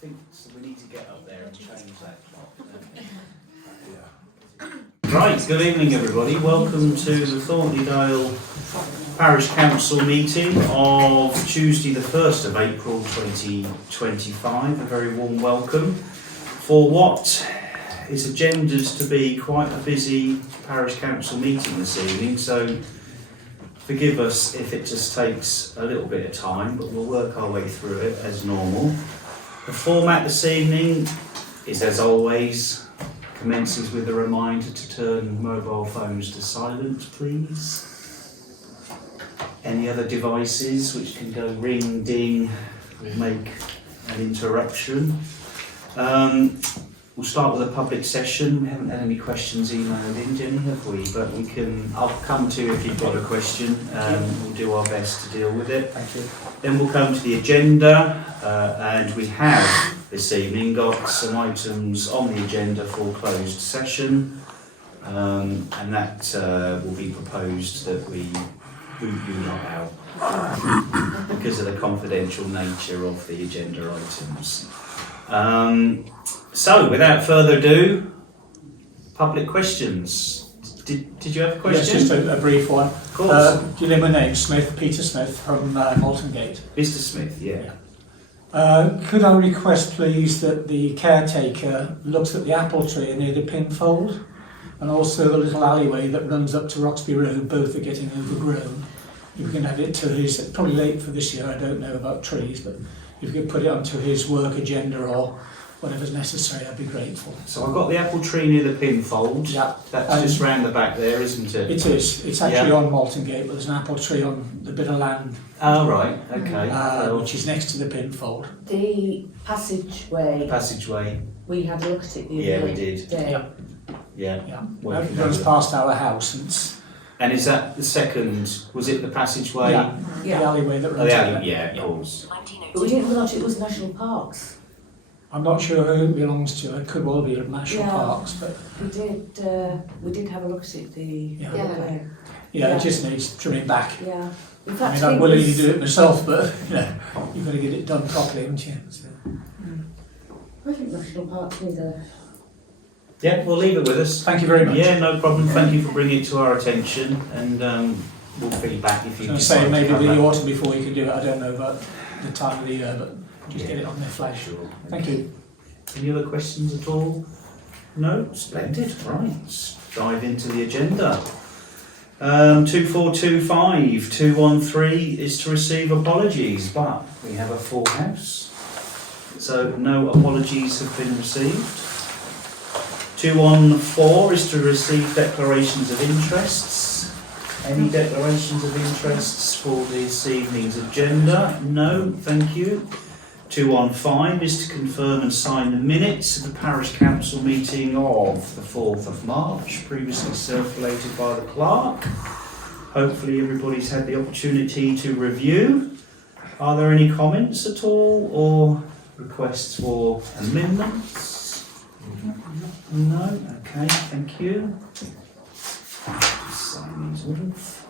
think so we need to get up there and change that clock. Right, good evening everybody. Welcome to the Thornton Parish Council meeting of Tuesday the 1st of April 2025. A very warm welcome for what is agendaed to be quite a busy Parish Council meeting this evening, so forgive us if it just takes a little bit of time, but we'll work our way through it as normal. The format this evening is, as always, commences with a reminder to turn mobile phones to silent, please. Any other devices which can go ring, ding, will make an interruption. We'll start with a public session. We haven't had any questions emailed in, Jenny, have we? But we can, I'll come to you if you've got a question. We'll do our best to deal with it. Thank you. Then we'll come to the agenda, and we have this evening got some items on the agenda for closed session, and that will be proposed that we boot you not out because of the confidential nature of the agenda items. So, without further ado, public questions. Did you have a question? Yes, just a brief one. Of course. Do you know my name? Smith, Peter Smith from Malton Gate. Mr. Smith, yeah. Could I request, please, that the caretaker looks at the apple tree near the pinfold and also the little alleyway that runs up to Roxby Road? Both are getting overgrown. If we can add it to his, probably late for this year, I don't know about trees, but if you could put it onto his work agenda or whatever's necessary, I'd be grateful. So I've got the apple tree near the pinfold. Yeah. That's just round the back there, isn't it? It is. It's actually on Malton Gate, but there's an apple tree on the bit of land Oh, right, okay. which is next to the pinfold. The passageway, Passageway. we had a look at it the Yeah, other we did. day. Yeah. Yeah. Yeah. Working It runs over. past our house and it's And is that the second, was it the passageway? the alleyway that Oh, runs the over. alley, yeah, of course. But we didn't realise it was national parks. I'm not sure who it belongs to. It could well be national Yeah. parks, but We did have a look at it the other day. yeah, Yeah. it just needs trimming back. Yeah. In I fact, mean, I I'm think willing it to was- do it myself, but you've got to get it done properly, haven't you? So, I think national parks need a... Yeah, we'll leave it with us. thank you very much. Yeah, no problem. Thank you for bringing it to our attention, and we'll feedback if I you was decide going to say maybe to the have autumn before you can do it. I don't know about the time of the year, but just get it on their flash. Sure. Thank you. Any other questions at all? No? Splendid. Right, let's dive into the agenda. 2425, 213 is to receive apologies, but we have a full house, so no apologies have been received. 214 is to receive declarations of interests. Any declarations of interests for this evening's agenda? No, thank you. 215 is to confirm and sign the minutes of the Parish Council meeting of the 4th of March, previously circulated by the clerk. Hopefully everybody's had the opportunity to review. Are there any comments at all or requests for amendments? No? Okay, thank you. Sign these off.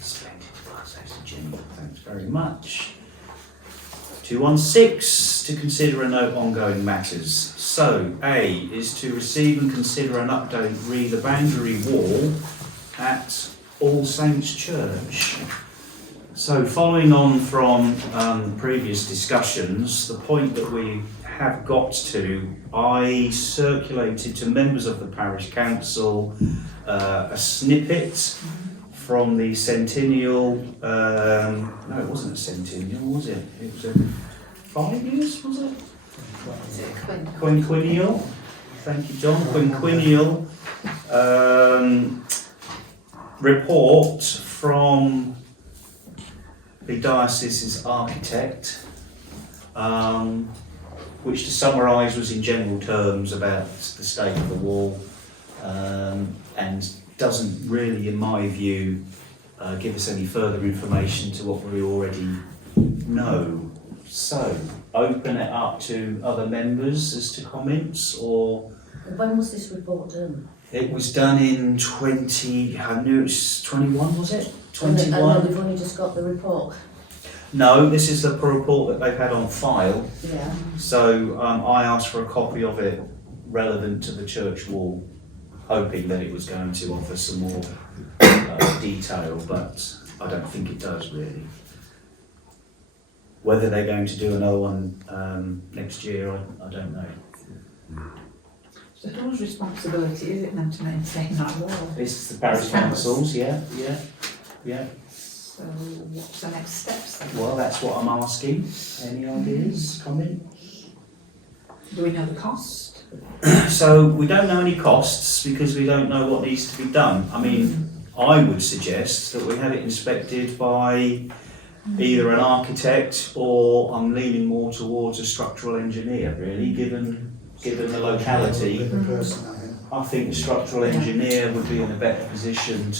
Splendid. That's Jenny. Thanks very much. 216 to consider and note ongoing matters. So, A is to receive and consider an update re the boundary wall at All Saints Church. So, following on from previous discussions, the point that we have got to, I circulated to members of the Parish Council a snippet from the centennial, no it wasn't a centennial, was it? It was a 5 years, was it? Quinquennial, thank you John, quinquennial report from the diocese's architect, which to summarise was in general terms about the state of the wall, and doesn't really, in my view, give us any further information to what we already know. So, open it up to other members as to comments, or When was this report done? It was done in 20, I knew it was 21, was it? And 21? we've only just got the report. No, this is the report that they've had on file. Yeah. So I asked for a copy of it relevant to the church wall, hoping that it was going to offer some more detail, but I don't think it does really. Whether they're going to do another one next year, I don't know. So whose responsibility is it then to maintain that wall? It's the parish councils, yeah. So what's the next steps then? Well, that's what I'm asking. Any ideas, comments? Do we know the cost? So we don't know any costs because we don't know what needs to be done. I mean, I would suggest that we have it inspected by either an architect or I'm leaning more towards a structural engineer really, given the locality. With the person, I think. I think the structural engineer would be in a better position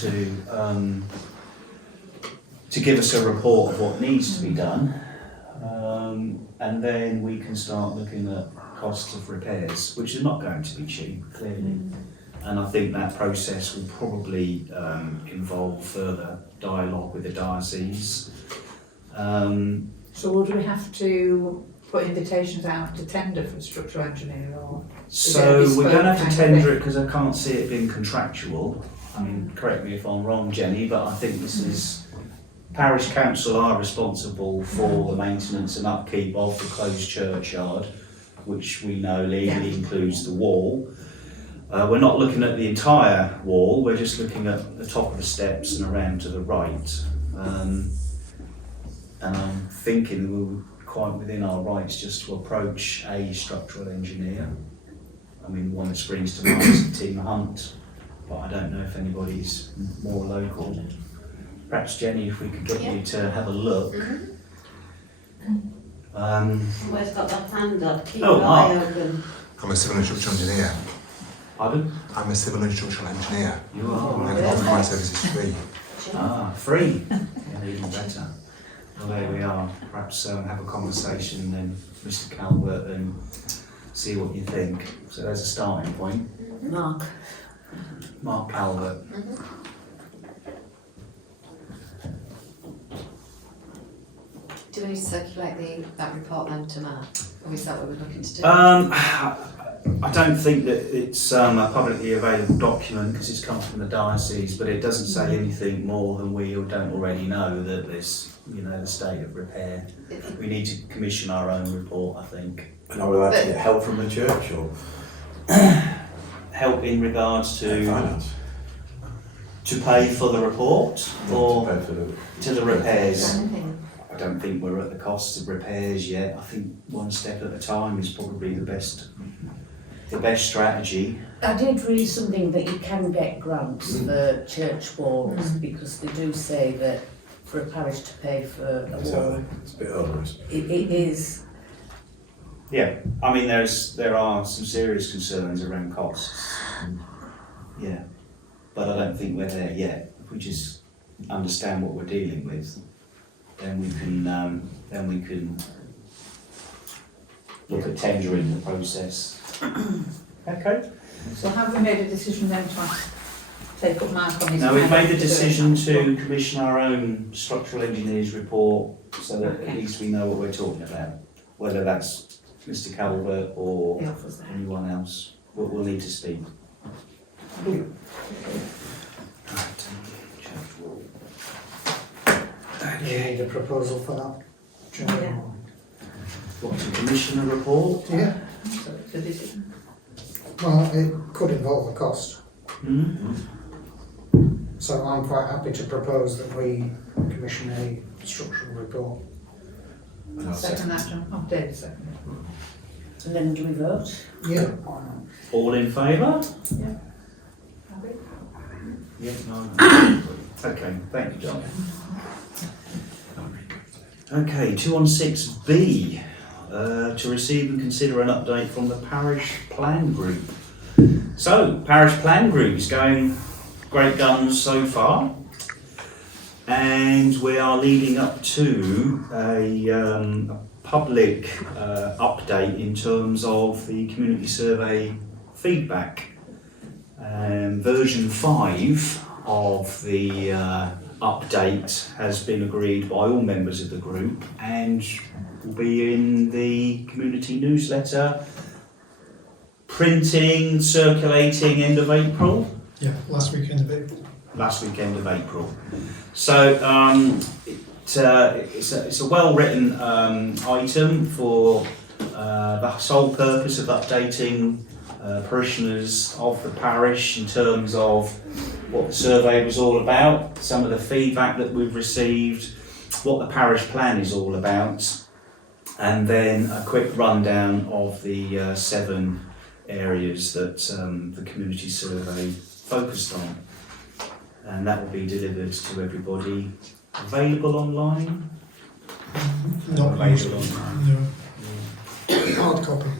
to give us a report of what needs to be done, and then we can start looking at costs of repairs, which is not going to be cheap, clearly. And I think that process will probably involve further dialogue with the diocese. So would we have to put invitations out to tender for a structural engineer or? So Is it a we're going to have bespoke to kind of tender thing? it because I can't see it being contractual. I mean, correct me if I'm wrong, Jenny, but I think this is, parish council are responsible for the maintenance and upkeep of the closed churchyard, which we know legally includes the wall. We're not looking at the entire wall, we're just looking at the top of the steps and around to the right. And I'm thinking we're quite within our rights just to approach a structural engineer. I mean, one that springs to mind is Tim Hunt, but I don't know if anybody's more local. Perhaps Jenny, if we could get you to have a look. Where's got that hand up? Keep Oh, your eye Mark. open. I'm a civil and structural engineer. Pardon? I'm a civil and structural engineer. You are. And all of my service is free. Ah, free. Yeah, even better. Well, there we are. Perhaps have a conversation then, Mr. Calvert, and see what you think. So there's a starting point. Mark. Mark Calvert. Do we need to circulate that report then to Mark? Or is that what we're looking to do? I don't think that it's a publicly available document because it's come from the diocese, but it doesn't say anything more than we don't already know, that there's, the state of repair. We need to commission our own report, I think. And are we allowed to get help from the church or Help in regards to finance? to pay for the report or To pay for to the repairs. Anything? I don't think we're at the cost of repairs yet. I think one step at a time is probably the best strategy. I did read something that you can get grants for church walls because they do say that for a parish to pay for a wall, It's a bit onerous. it is. Yeah, I mean there are some serious concerns around costs. Yeah, but I don't think we're there yet. If we just understand what we're dealing with, then we can look at tendering the process. Okay. So have we made a decision then to take up Mark on his? Now we've made the to do it? decision to commission our own structural engineer's report so that at least we know what we're talking about, whether that's Mr. Calvert or The offers there. anyone else. We'll need to speak. Do you need a proposal for that? Yeah. What, to commission a report? Yeah, So it's a decision. well, it could involve a cost, Hmm? so I'm quite happy to propose that we commission a structural report. And I'll Second that, John. Oh, David second. And then do we vote? Yeah, why not? All in favour? Yeah. Yeah, no. Okay, thank you, John. Okay, 216B, to receive and consider an update from the Parish Plan Group. So, Parish Plan Group is going great guns so far, and we are leading up to a public update in terms of the community survey feedback. Version 5 of the update has been agreed by all members of the group and will be in the community newsletter, printing, circulating end of April. Yeah, last weekend of April. Last weekend of April. So it's a well-written item for the sole purpose of updating parishioners of the parish in terms of what the survey was all about, some of the feedback that we've received, what the parish plan is all about, and then a quick rundown of the 7 areas that the community survey focused on. And that will be delivered to everybody. Available online? Not Available usually, online. no. Hard copy,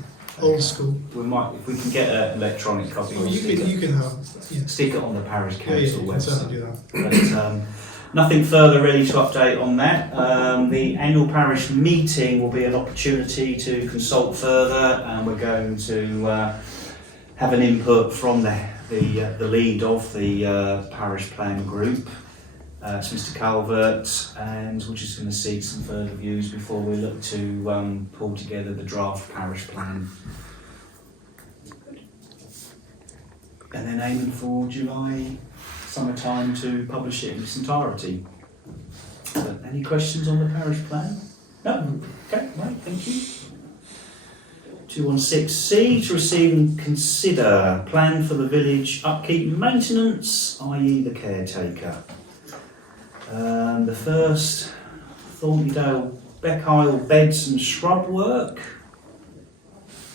old school. We might, if we can get an electronic copy, Well, we'll stick you can have, yeah. stick it on the parish Yeah, council you can certainly website. do that. But nothing further really to update on that. The annual parish meeting will be an opportunity to consult further, and we're going to have an input from the lead of the parish plan group. It's Mr. Calvert, and we're just going to seek some further views before we look to pull together the draft parish plan. And then aiming for July summertime to publish it in its entirety. Any questions on the parish plan? No? Okay, right, thank you. 216C, to receive and consider plan for the village upkeep and maintenance, i.e. the caretaker. The first, Thornton Beckile beds and shrub work.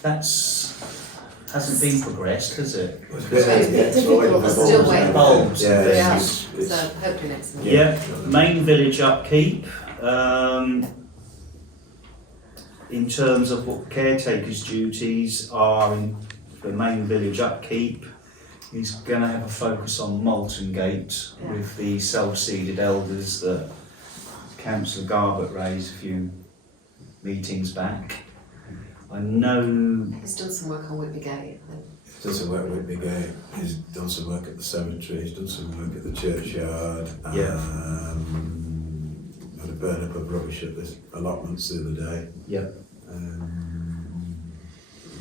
Hasn't been progressed, has it? It's a bit difficult, we're still waiting. Bulbs. Yeah, Yeah. it's- So hopefully next month. Yeah, main village upkeep. In terms of what caretaker's duties are in the main village upkeep, he's going to have a focus on Malton Gate with the self-seeded elders that Councillor Garbett raised a few meetings back. I know. He's done some work on Whitby Gate, I think. He's done some work at Whitby Gate, he's done some work at the cemetery, he's done some work at the churchyard. Yeah. Had a burn up of rubbish at the allotments the other day. Yep.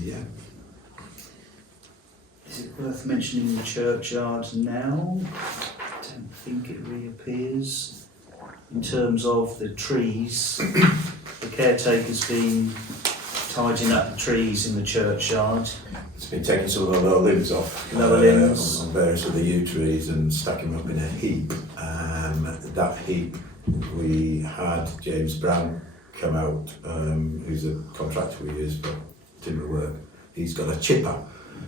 Yeah. Is it worth mentioning the churchyard now? I don't think it reappears. In terms of the trees, the caretaker's been tidying up the trees in the churchyard. It's been taking some of the lower limbs off. Lower limbs. On various of the yew trees and stacking them up in a heap. That heap, we had James Brown come out, who's a contractor we use for timber work. He's got a chipper.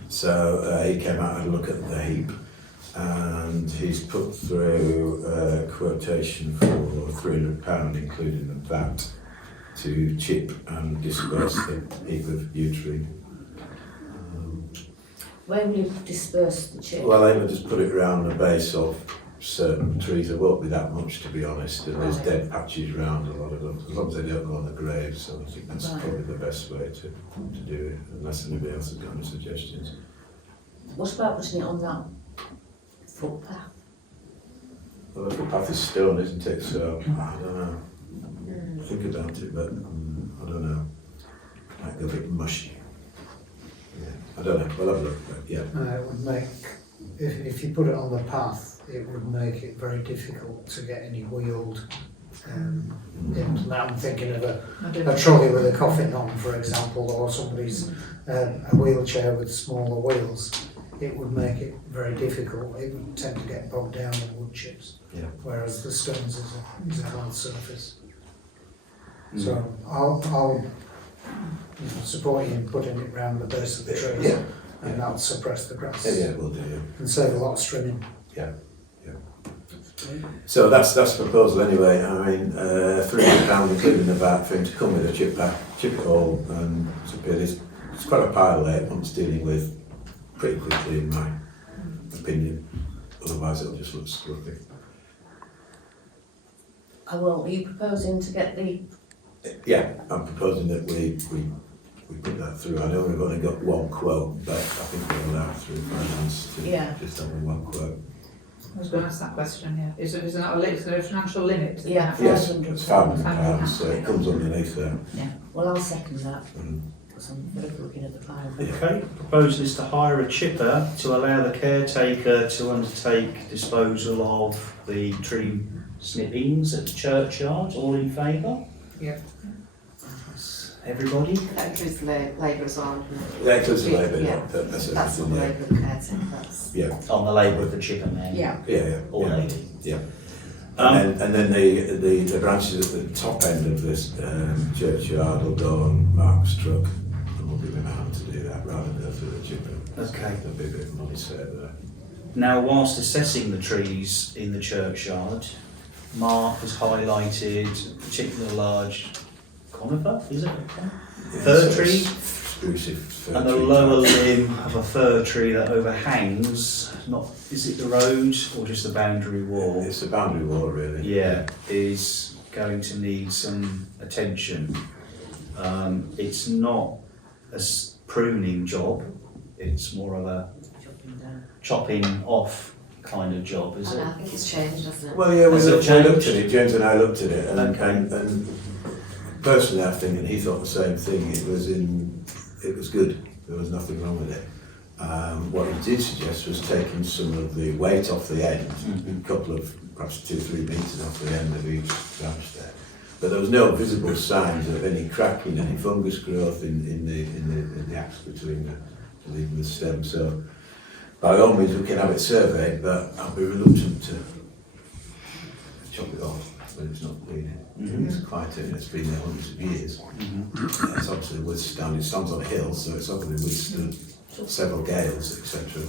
So he came out and had a look at the heap, and he's put through a quotation for £300, including the VAT, to chip and disperse the heap of yew tree. Where will you disperse the chip? Well, they would just put it around the base of certain trees. There won't be that much, to be honest, and there's dead patches around a lot of them, as long as they don't go on the graves. So I think that's probably the best way to do it, unless anybody else has got any suggestions. What about putting it on that footpath? Well, the footpath is stone, isn't it? So I don't know. Think about it, but I don't know. Might go a bit mushy. Yeah, I don't know. We'll have a look. But yeah. It would make, if you put it on the path, it would make it very difficult to get any wheeled. Now I'm thinking of a trolley with a coffin on, for example, or somebody's a wheelchair with smaller wheels. It would make it very difficult. It would tend to get bogged down in wood chips. Yeah. Whereas the stones is a hard surface. So I'll support you in putting it round the base of the trees, Yeah. and that'll suppress the grass Yeah, we'll do. Yeah. and save a lot of trimming. So that's the proposal anyway. I mean, £300 including the VAT for him to come with a chip it all, and it's quite a pile there. It wants dealing with pretty quickly, in my opinion. Otherwise, it'll just look scruffy. Are you proposing to get the... Yeah, I'm proposing that we we put that through. I know we've only got one quote, but I think we're allowed through finance to Yeah. just have one quote. I was going to ask that question, yeah. Is there not is there a financial limit? Yeah. Yes, £500. it's £500, so it comes underneath there. Well, I'll second that, Mm. because I'm very looking at the file. Okay, proposal is to hire a chipper to allow the caretaker to undertake disposal of the tree snippings at the churchyard. All in favour? Yep. Everybody? That includes the labour as well. Yeah, it includes the labour, Yeah. that's That's not everything, the yeah. labour of the caretaker, that's. Yeah, On the labour of the chipper man? Yeah. yeah, Or yeah. lady? Yeah. Um, And then the branches at the top end of this churchyard will go on Mark's truck, and we'll give him a hand to do that rather than go through the chipper. Okay. There'll be a bit of money saved there. Now, whilst assessing the trees in the churchyard, Mark has highlighted a particular large conifer, is it? Fir So tree? Spruce fir And the tree lower type. limb of a fir tree that overhangs, is it the road or just the boundary wall? It's a boundary wall, really. Yeah, is going to need some attention. It's not a pruning job, it's more of a Chopping down. chopping off kind of job, is I it? know, I think it's changed, hasn't it? Well, yeah, we Has it looked at changed? it, James and I looked at it, and, Okay. and personally I think, and he thought the same thing, it was good, there was nothing wrong with it. What he did suggest was taking some of the weight off the end, a couple of, perhaps 2-3 metres off the end of each branch there. But there was no visible signs of any cracking, any fungus growth in the axis between the leaf and the stem. So by all means we can have it surveyed, but I'll be reluctant to chop it off when it's not bleeding. It's quite it's been there hundreds of years. It's obviously withstand, it stands on a hill, so it's obviously withstood several gales, etc.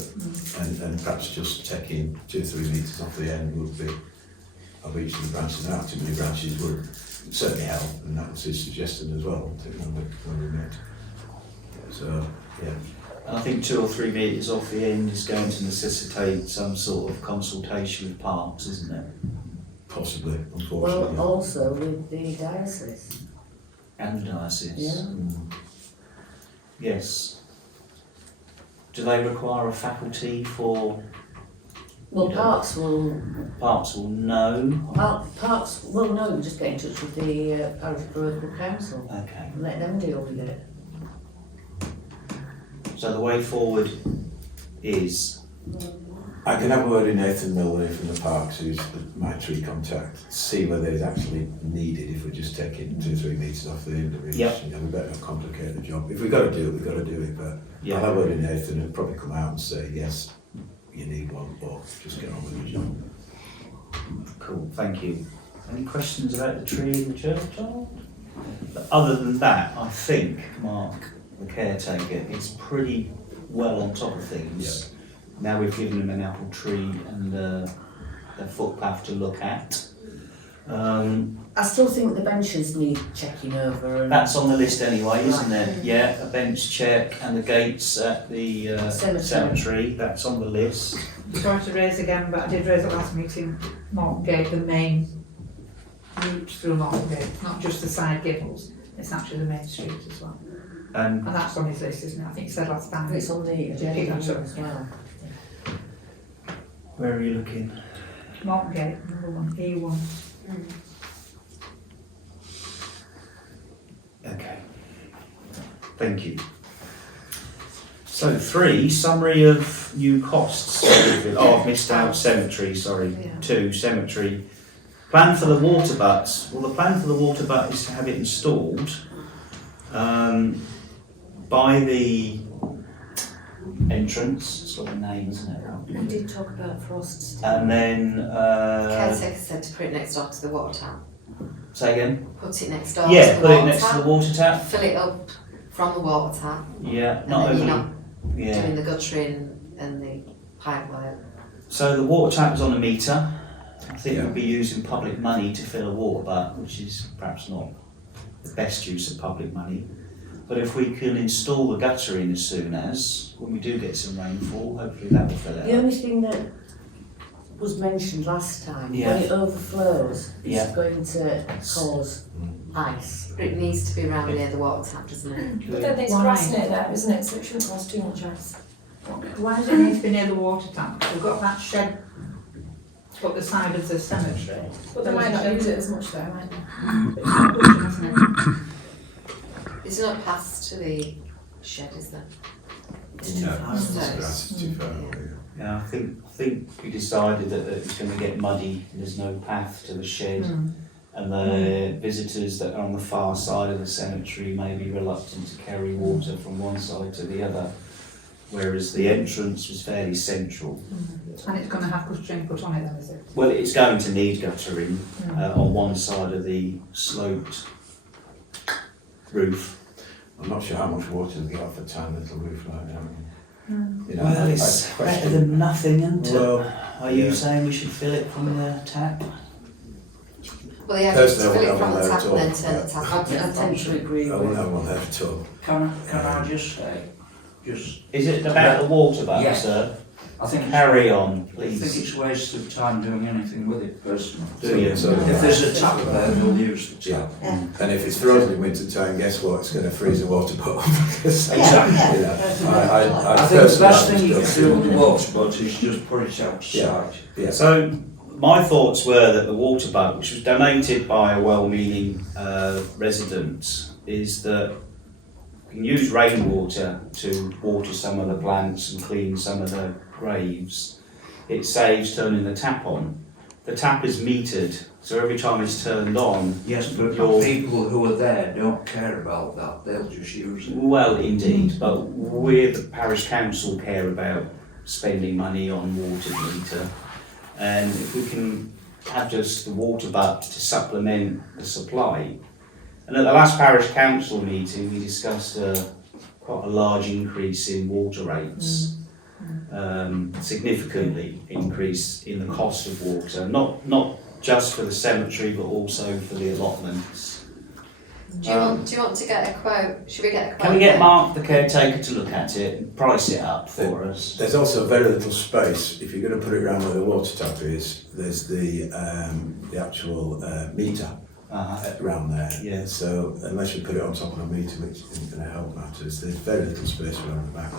And perhaps just taking 2-3 metres off the end would be, of each of the branches out, too many branches would certainly help, and that was his suggestion as well, I think, when we met. So, yeah. And I think 2 or 3 metres off the end is going to necessitate some sort of consultation with Parks, isn't it? Possibly, unfortunately. Well, also with the diocese. And the diocese. Yeah. Yes. Do they require a faculty for? Well, Yeah. Parks will know. Parks will know. Just get in touch with the Parish Local Council Okay. and let them deal with it. So the way forward is I can have a word with Nathan Milner from the Parks, who's my tree contact, see whether it's actually needed if we're just taking 2-3 metres off the end of each. Yep. You know, we better not complicate the job. If we've got to do it, we've got to do it, but Yeah. I'll have a word with Nathan and probably come out and say, yes, you need one, or just get on with the job. cool. Thank you. Any questions about the tree in the churchyard? But other than that, I think Mark, the caretaker, is pretty well on top of things. Now we've given him an apple tree and a footpath to look at. I still think the benches need checking over. And That's on the list anyway, isn't it? Yeah, a bench check and the gates at the cemetery, that's on the list. Sorry to raise again, but I did raise at last meeting, Martin Gate, the main route through Martin Gate, not just the side gables, it's actually the main street as well. And And that's on his list, isn't it? I think he said last time. it's on the agenda Yeah, sure. as well. where are you looking? Martin Gate, number 1, E1. Okay. Thank you. So 3, summary of new costs. Oh, I've missed out cemetery, sorry. Yeah. 2, cemetery. Plan for the water butts. Well, the plan for the water butt is to have it installed by the entrance. It's got a name, isn't it? We did talk about frosts. And then, Caretaker said to put it next door to the water tap. say again? Put it next door Yeah, to the put it water next tap. to the water tap. Fill it up from the water tap. Yeah, And not then you're overly. not Yeah. doing the guttering and the pipe work. So the water tap is on a meter. I think Yeah. we'll be using public money to fill a water butt, which is perhaps not the best use of public money. But if we can install the gutter in as soon as, when we do get some rainfall, hopefully that will fill it The up. only thing that was mentioned last time, Yeah. when it overflows, Yeah. it's going to cause ice. But it needs to be round near the water tap, doesn't it? But then there's Why? grass near there, isn't it? So it shouldn't cause too much ice. Why does it need to be near the water tank? We've got that shed up the side of the cemetery. But they might not use it as much there, might they? It's not good, isn't it? There's no paths to the shed, is there? No, So the grass is too far yeah. away. Yeah, I think we decided that it's going to get muddy. There's no path to the shed, and the visitors that are on the far side of the cemetery may be reluctant to carry water from one side to the other, whereas the entrance was fairly central. And it's going to have guttering put on it then, is it? Well, it's going to need guttering on one side of the sloped roof. I'm not sure how much water they get off a tiny little roof like that. You know, Well, I it's better question- than nothing, isn't it? Well, Are you yeah. saying we should fill it from the tap? Well, yeah, just Personally, fill I it from the wouldn't tap have and then it turn the at tap I on. tend to agree I wouldn't with. have one there at all. Can I just say, just, Is it about the water butt, Yeah. sir? I think it's, Carry on, I think please. it's a waste of time doing anything with it personally. Do you? So- If there's a tap there, they'll use the Yeah. tap. And if it's frozen in winter time, guess what? It's going to freeze the water bottom. Exactly. You know, I think the personally, best I thing you just can do don't with see the water butt is just put it outside. Yeah. So, my thoughts were that the water butt, which was donated by a well-meaning resident, is that you can use rainwater to water some of the plants and clean some of the graves. It saves turning the tap on. The tap is metered, so every time it's turned on, Yes, but Your- people who are there don't care about that, they'll just use it. well, indeed, but we, the parish council, care about spending money on water meter. And if we can have just the water butt to supplement the supply. And at the last parish council meeting, we discussed quite a large increase in water rates. Significantly increase in the cost of water, not just for the cemetery, but also for the allotments. Do you want to get a quote? Should we get a quote? Can we get then? Mark, the caretaker, to look at it and price it up for us? There's also very little space. If you're going to put it around where the water tap is, there's the actual meter around there. Yeah. So unless you put it on top of a meter, which isn't going to help matters, there's very little space around the back.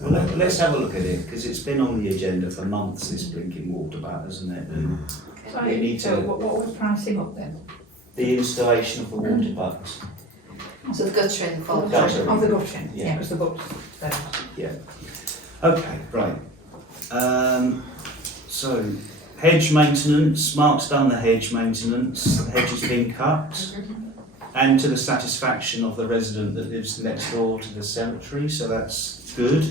Well, let's have a look at it, because it's been on the agenda for months, this blinking water butt, hasn't it? And we need So to, what was pricing up then? the installation of the water butt. So the guttering for Guttering. Of the guttering, Yeah. yeah, because the book's there. Okay, right. So, hedge maintenance, Mark's done the hedge maintenance, the hedge has been cut, and to the satisfaction of the resident that lives next door to the cemetery, so that's good.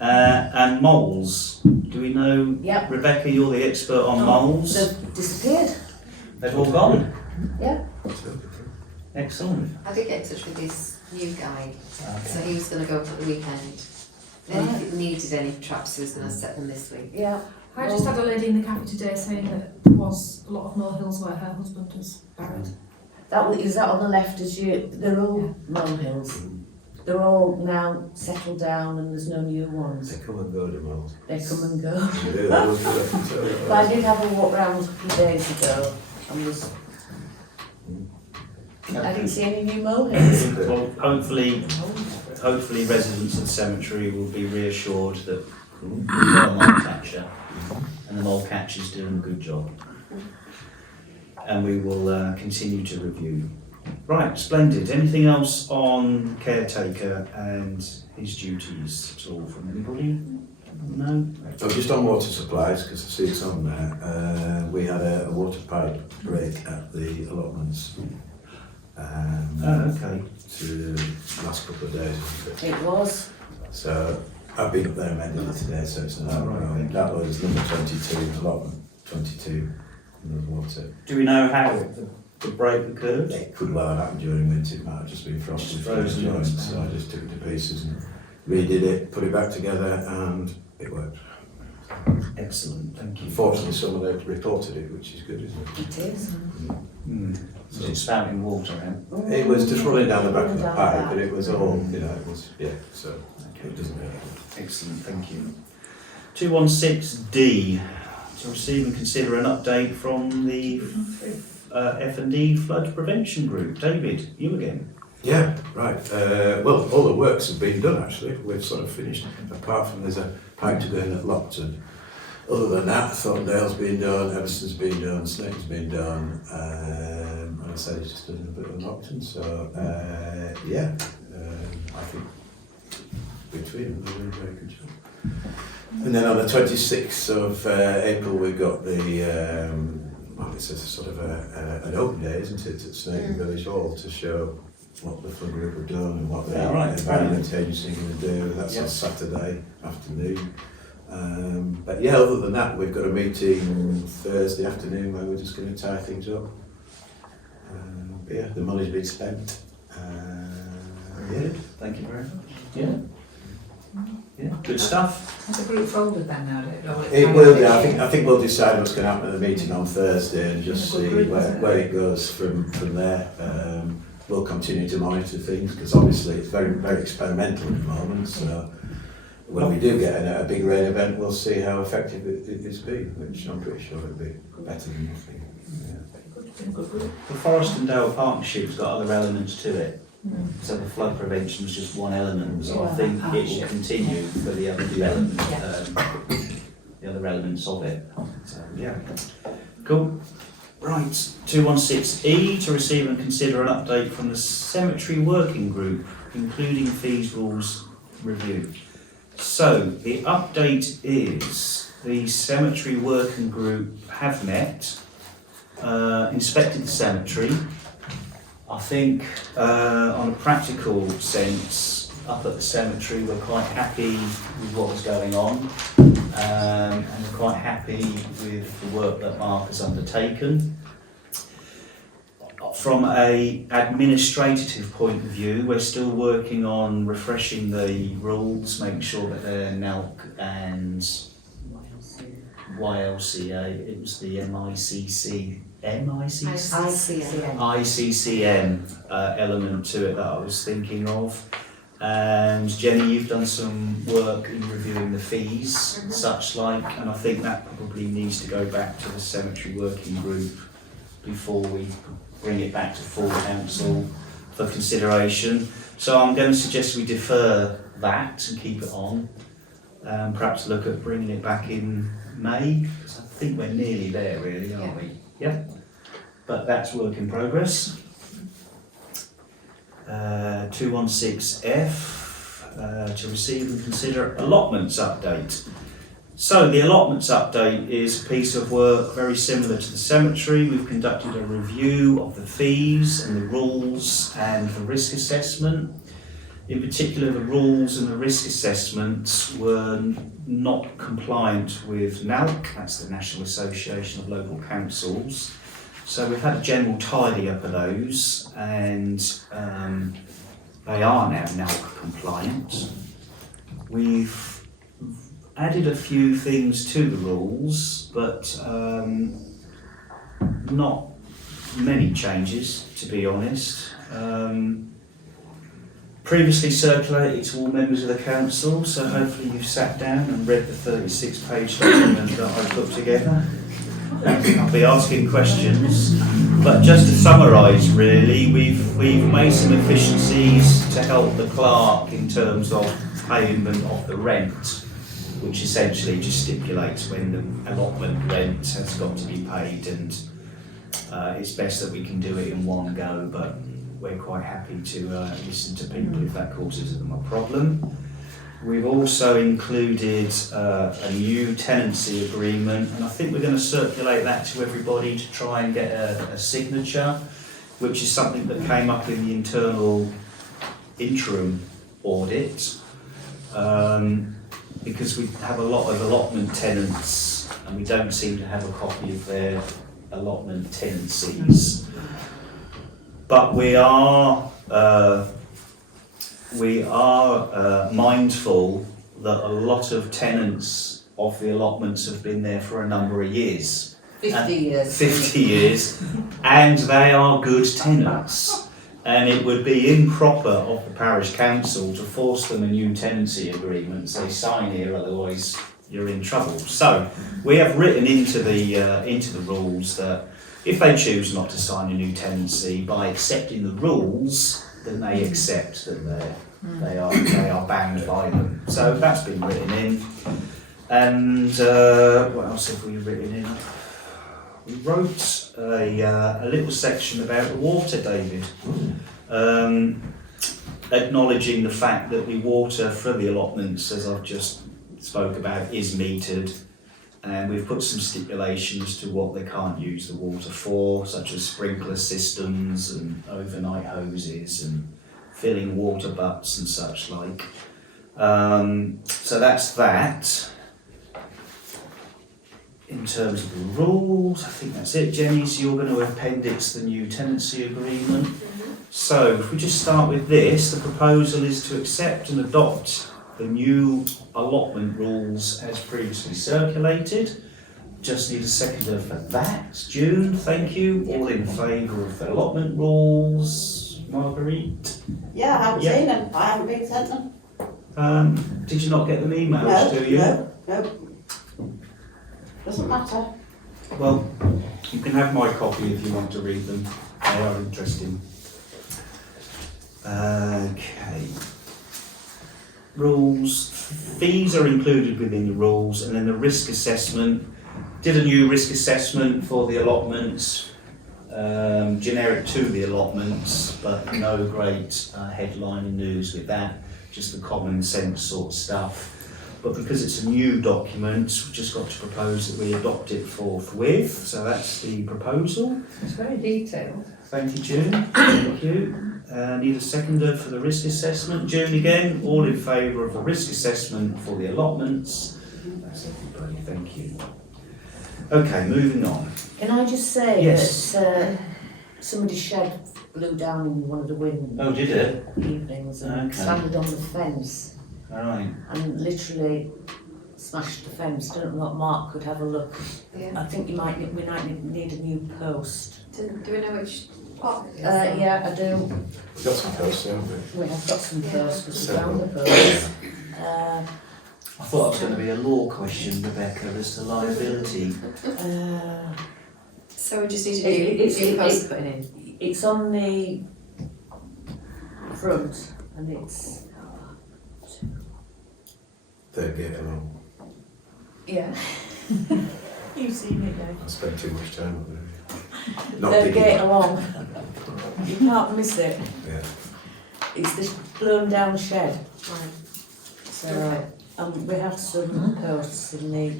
And moles, do we know, Yep. Rebecca, you're the expert on moles? They've disappeared. They've all gone? Yeah. Excellent. I did get in touch with this new guy, so he was going to go up at the weekend. And if it needed any traps, he was going to set them this week. Yeah. I just had a lady in the cafe today saying that there was a lot of molehills where her husband was buried. Is that on the left as you? They're all molehills. They're all now settled down, and there's no new ones. They come and go, the moles. They come and go. Yeah, But I did have a walk round a few days ago, and I didn't see any new molehills. Well, hopefully residents of the cemetery will be reassured that we've got a mole catcher, and the mole catcher's doing a good job. And we will continue to review. Right, splendid. Anything else on caretaker and his duties at all from anybody? No? Oh, just on water supplies, because I see it's on there. We had a water pipe break at the allotments. Okay. To the last couple of days. wasn't it? It was. So I've been up there and mended it today, so it's not right. That was number 22, allotment 22, in the water. Do we know how the break occurred? It could well have happened during winter, it might have just been frosted Frozen. joints, so I just took it to pieces and redid it, put it back together, and it worked. Excellent, thank you. Fortunately, someone had reported it, which is good, isn't it? It is. Was it spouting water out? It was just running down the back of the Down pipe, back. but it was all, you know, it was, yeah, so it doesn't hurt. Excellent, thank you. 216D, to receive and consider an update from the F&D Flood Prevention Group. David, you again. Yeah, right. Well, all the works have been done actually. We've sort of finished, apart from there's a pipe to go in at Lockton. Other than that, Thorndale's been done, Everston's been done, Snake's been done, and I said it's just done a bit of Lockton. So yeah, I think between them they're doing a very good job. And then on the 26th of April we've got the well, it's a sort of an open day, isn't it, at Snake and Village Hall to show what the flood group have done and what the environment agency are going to do. That's on Saturday afternoon. But yeah, other than that, we've got a meeting Thursday afternoon where we're just going to tie things up. But yeah, the money's been spent. Yeah. Thank you very much. Yeah. Yeah, good stuff. Has the group folded then now, David? Or will It will, yeah. I think we'll decide what's going to happen at the meeting on Thursday and just see where it goes from there. We'll continue to monitor things because obviously it's very, very experimental at the moment. So when we do get a big rain event, we'll see how effective it's been, which I'm pretty sure it'll be better than nothing. Yeah. The Forest and Dale Partnership's got other elements to it. So the flood prevention was just one element, so I think it will continue for the other the other elements of it. So yeah, cool. Right, 216E to receive and consider an update from the Cemetery Working Group, including fees rules review. So the update is the Cemetery Working Group have met, inspected the cemetery. I think on a practical sense, up at the cemetery we're quite happy with what was going on and we're quite happy with the work that Mark has undertaken. From an administrative point of view, we're still working on refreshing the rules, making sure that they're NALC and YLCA, it was the ICCM element to it that I was thinking of. And Jenny, you've done some work in reviewing the fees, such like, and I think that probably needs to go back to the cemetery working group before we bring it back to full council for consideration. So I'm going to suggest we defer that and keep it on. Perhaps look at bringing it back in May, because I think we're nearly there really, aren't we? Yeah. But that's work in progress. 216F to receive and consider allotments update. So the allotments update is a piece of work very similar to the cemetery. We've conducted a review of the fees and the rules and the risk assessment. In particular, the rules and the risk assessments were not compliant with NALC, that's the National Association of Local Councils. So we've had a general tidy up of those, and they are now NALC compliant. We've added a few things to the rules, but not many changes, to be honest. Previously circulated to all members of the council, so hopefully you've sat down and read the 36-page document that I put together. I'll be asking questions, but just to summarise really, we've made some efficiencies to help the clerk in terms of payment of the rent, which essentially just stipulates when the allotment rent has got to be paid, and it's best that we can do it in one go, but we're quite happy to listen to people if that causes them a problem. We've also included a new tenancy agreement, and I think we're going to circulate that to everybody to try and get a signature, which is something that came up in the internal interim audit, because we have a lot of allotment tenants and we don't seem to have a copy of their allotment tenancies. But we are mindful that a lot of tenants of the allotments have been there for a number of years. 50 years. 50 years, and they are good tenants. And it would be improper of the parish council to force them a new tenancy agreement. Say sign here, otherwise you're in trouble. So we have written into the rules that If they choose not to sign a new tenancy, by accepting the rules, then they accept that they are bound by them. So that's been written in. And what else have we written in? We wrote a little section about the water, David, acknowledging the fact that the water for the allotments, as I've just spoke about, is metered, and we've put some stipulations to what they can't use the water for, such as sprinkler systems and overnight hoses and filling water butts and such like. So that's that. In terms of the rules, I think that's it. Jenny, so you're going to appendix the new tenancy agreement. So if we just start with this, the proposal is to accept and adopt the new allotment rules as previously circulated. Just need a seconder for that. June, thank you. All in favour of the allotment rules? Marguerite? Yeah, I haven't Yeah. seen them. I haven't been sent them. Did you not get them emails, do you? No. Doesn't matter. Well, you can have my copy if you want to read them. They are interesting. Okay. Rules. Fees are included within the rules, and then the risk assessment. Did a new risk assessment for the allotments, generic to the allotments, but no great headline news with that, just the common sense sort of stuff. But because it's a new document, we've just got to propose that we adopt it forthwith. So that's the proposal. It's very detailed. Thank you, June. Thank you. Need a seconder for the risk assessment. June again, all in favour of the risk assessment for the allotments. That's everybody, thank you. Okay, moving on. Can I just say Yes. that somebody's shed blew down in one of the wind Oh, did it? evenings and Okay. landed on the fence All right. and literally smashed the fence. Don't know what Mark could have a look. Yeah. I think we might need a new post. Do we know which pot? Yeah, I do. We've got some posts, haven't we? We have got some posts because we Several. found the posts. I thought it was going to be a law question, Rebecca, as to liability. So we just need to It's- do post putting in. It's on the front and it's Third gate along. yeah. You've seen it now. I spent too much time up there. Not They're digging. gate along. You can't miss it. Yeah. It's this blown down shed. Right. So we have some posts in the.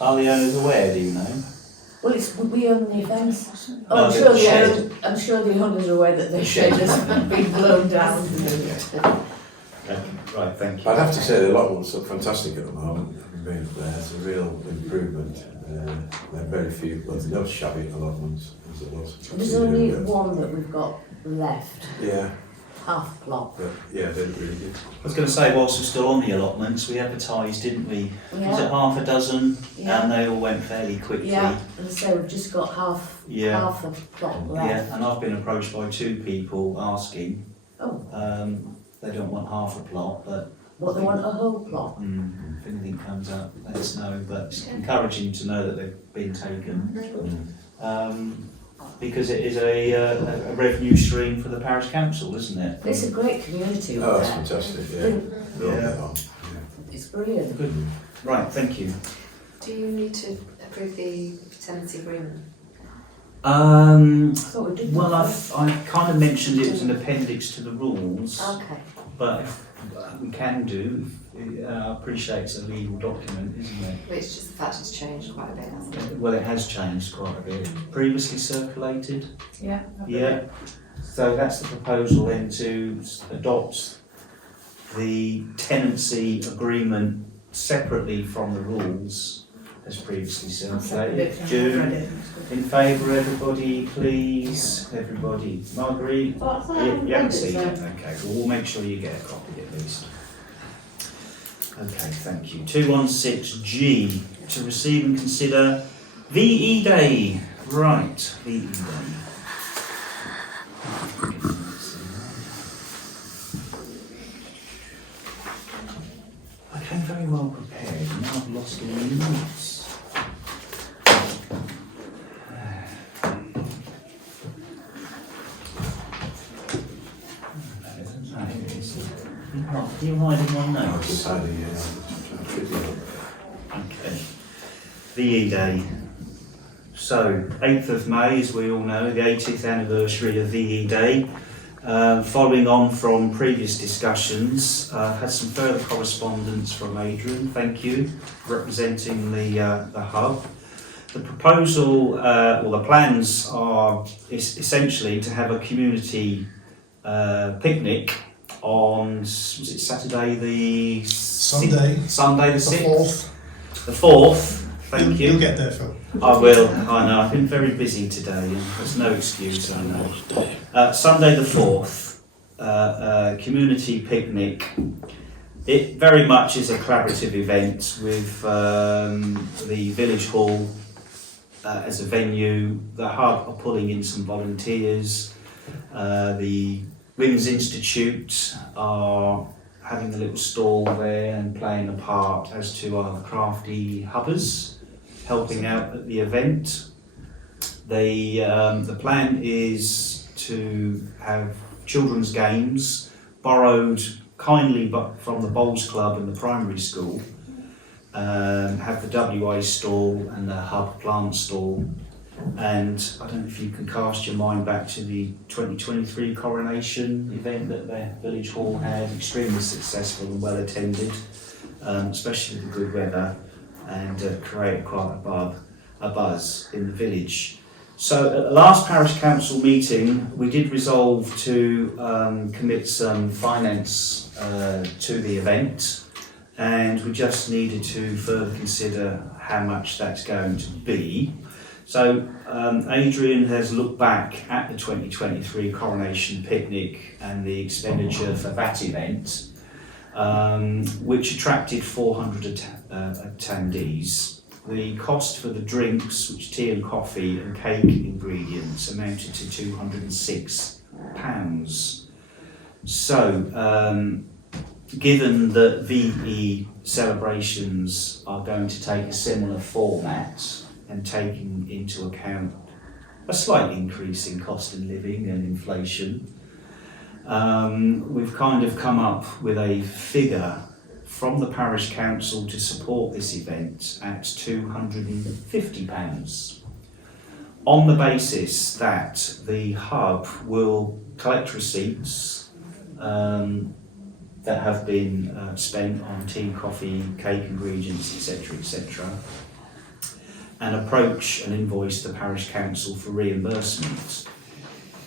Are the owners aware, do you know? Well, we own the fence. No, Oh, the shed. I'm sure the owners are aware that the shed has been blown down. Okay, right, thank you. I'd have to say the allotments look fantastic at the moment. Having been up there, it's a real improvement. There are very few, well, there's no shabby allotments as it was. There's only one that we've got left, Yeah, half plot. but yeah, they're really good. I was going to say, whilst we're still on the allotments, we advertised, didn't we? Was it Yeah, half a dozen? Yeah. And they all went fairly quickly. yeah. And so we've just got half a plot Yeah, left. and I've been approached by 2 people asking. Oh. They don't want half a plot, but What, they want a whole plot? if anything comes up, let us know. But it's encouraging to know that they've been taken. Because it is a revenue stream for the parish council, isn't it? It's a great community Oh, up that's there. fantastic, yeah. They're all Yeah. get on. It's brilliant. Good. Right, thank you. Do you need to approve the tenancy agreement? I thought we did. Well, that. I've kind of mentioned it as an appendix to the rules, Okay. but if we can do. I appreciate it's a legal document, isn't it? It's just the fact it's changed quite a bit, hasn't it? Well, it has changed quite a bit. Previously circulated. Yeah. Yeah. So that's the proposal then to adopt the tenancy agreement separately from the rules as previously circulated. June, in favour, everybody, please. Everybody. Marguerite? Well, I thought I You hadn't haven't read it, seen so. it? Okay, well, we'll make sure you get a copy at least. Okay, thank you. 216G, to receive and consider VE Day. Right, VE Day. I came very well prepared, and now I've lost all my notes. You hiding one I notes? decided, Okay. VE Day. So, 8th of May, as we all know, the 80th anniversary of VE Day. Following on from previous discussions, I've had some further correspondence from Adrian, thank you, representing the hub. The proposal, or the plans are essentially to have a community picnic on, was it Saturday the Sunday. Sunday the The 6th? 4th. The 4th, thank you. You'll get there, Phil. I will, I know, I've been very busy today, and there's no excuse, I know. Sunday the 4th, community picnic. It very much is a collaborative event with the village hall as a venue. The hub are pulling in some volunteers. The Women's Institute are having a little stall there and playing a part, as to our crafty hubbers helping out at the event. The plan is to have children's games borrowed kindly but from the Bowls Club and the primary school. Have the WA stall and the hub plant stall. And I don't know if you can cast your mind back to the 2023 coronation event that the village hall had, extremely successful and well attended, especially with the good weather, and created quite a buzz in the village. So at the last parish council meeting, we did resolve to commit some finance to the event, and we just needed to further consider how much that's going to be. So Adrian has looked back at the 2023 coronation picnic and the expenditure for that event, which attracted 400 attendees. The cost for the drinks, which tea and coffee and cake ingredients, amounted to £206. So, given that VE celebrations are going to take a similar format and taking into account a slight increase in cost of living and inflation, we've kind of come up with a figure from the parish council to support this event at £250, on the basis that the hub will collect receipts that have been spent on tea, coffee, cake ingredients, etc., and approach and invoice the parish council for reimbursement.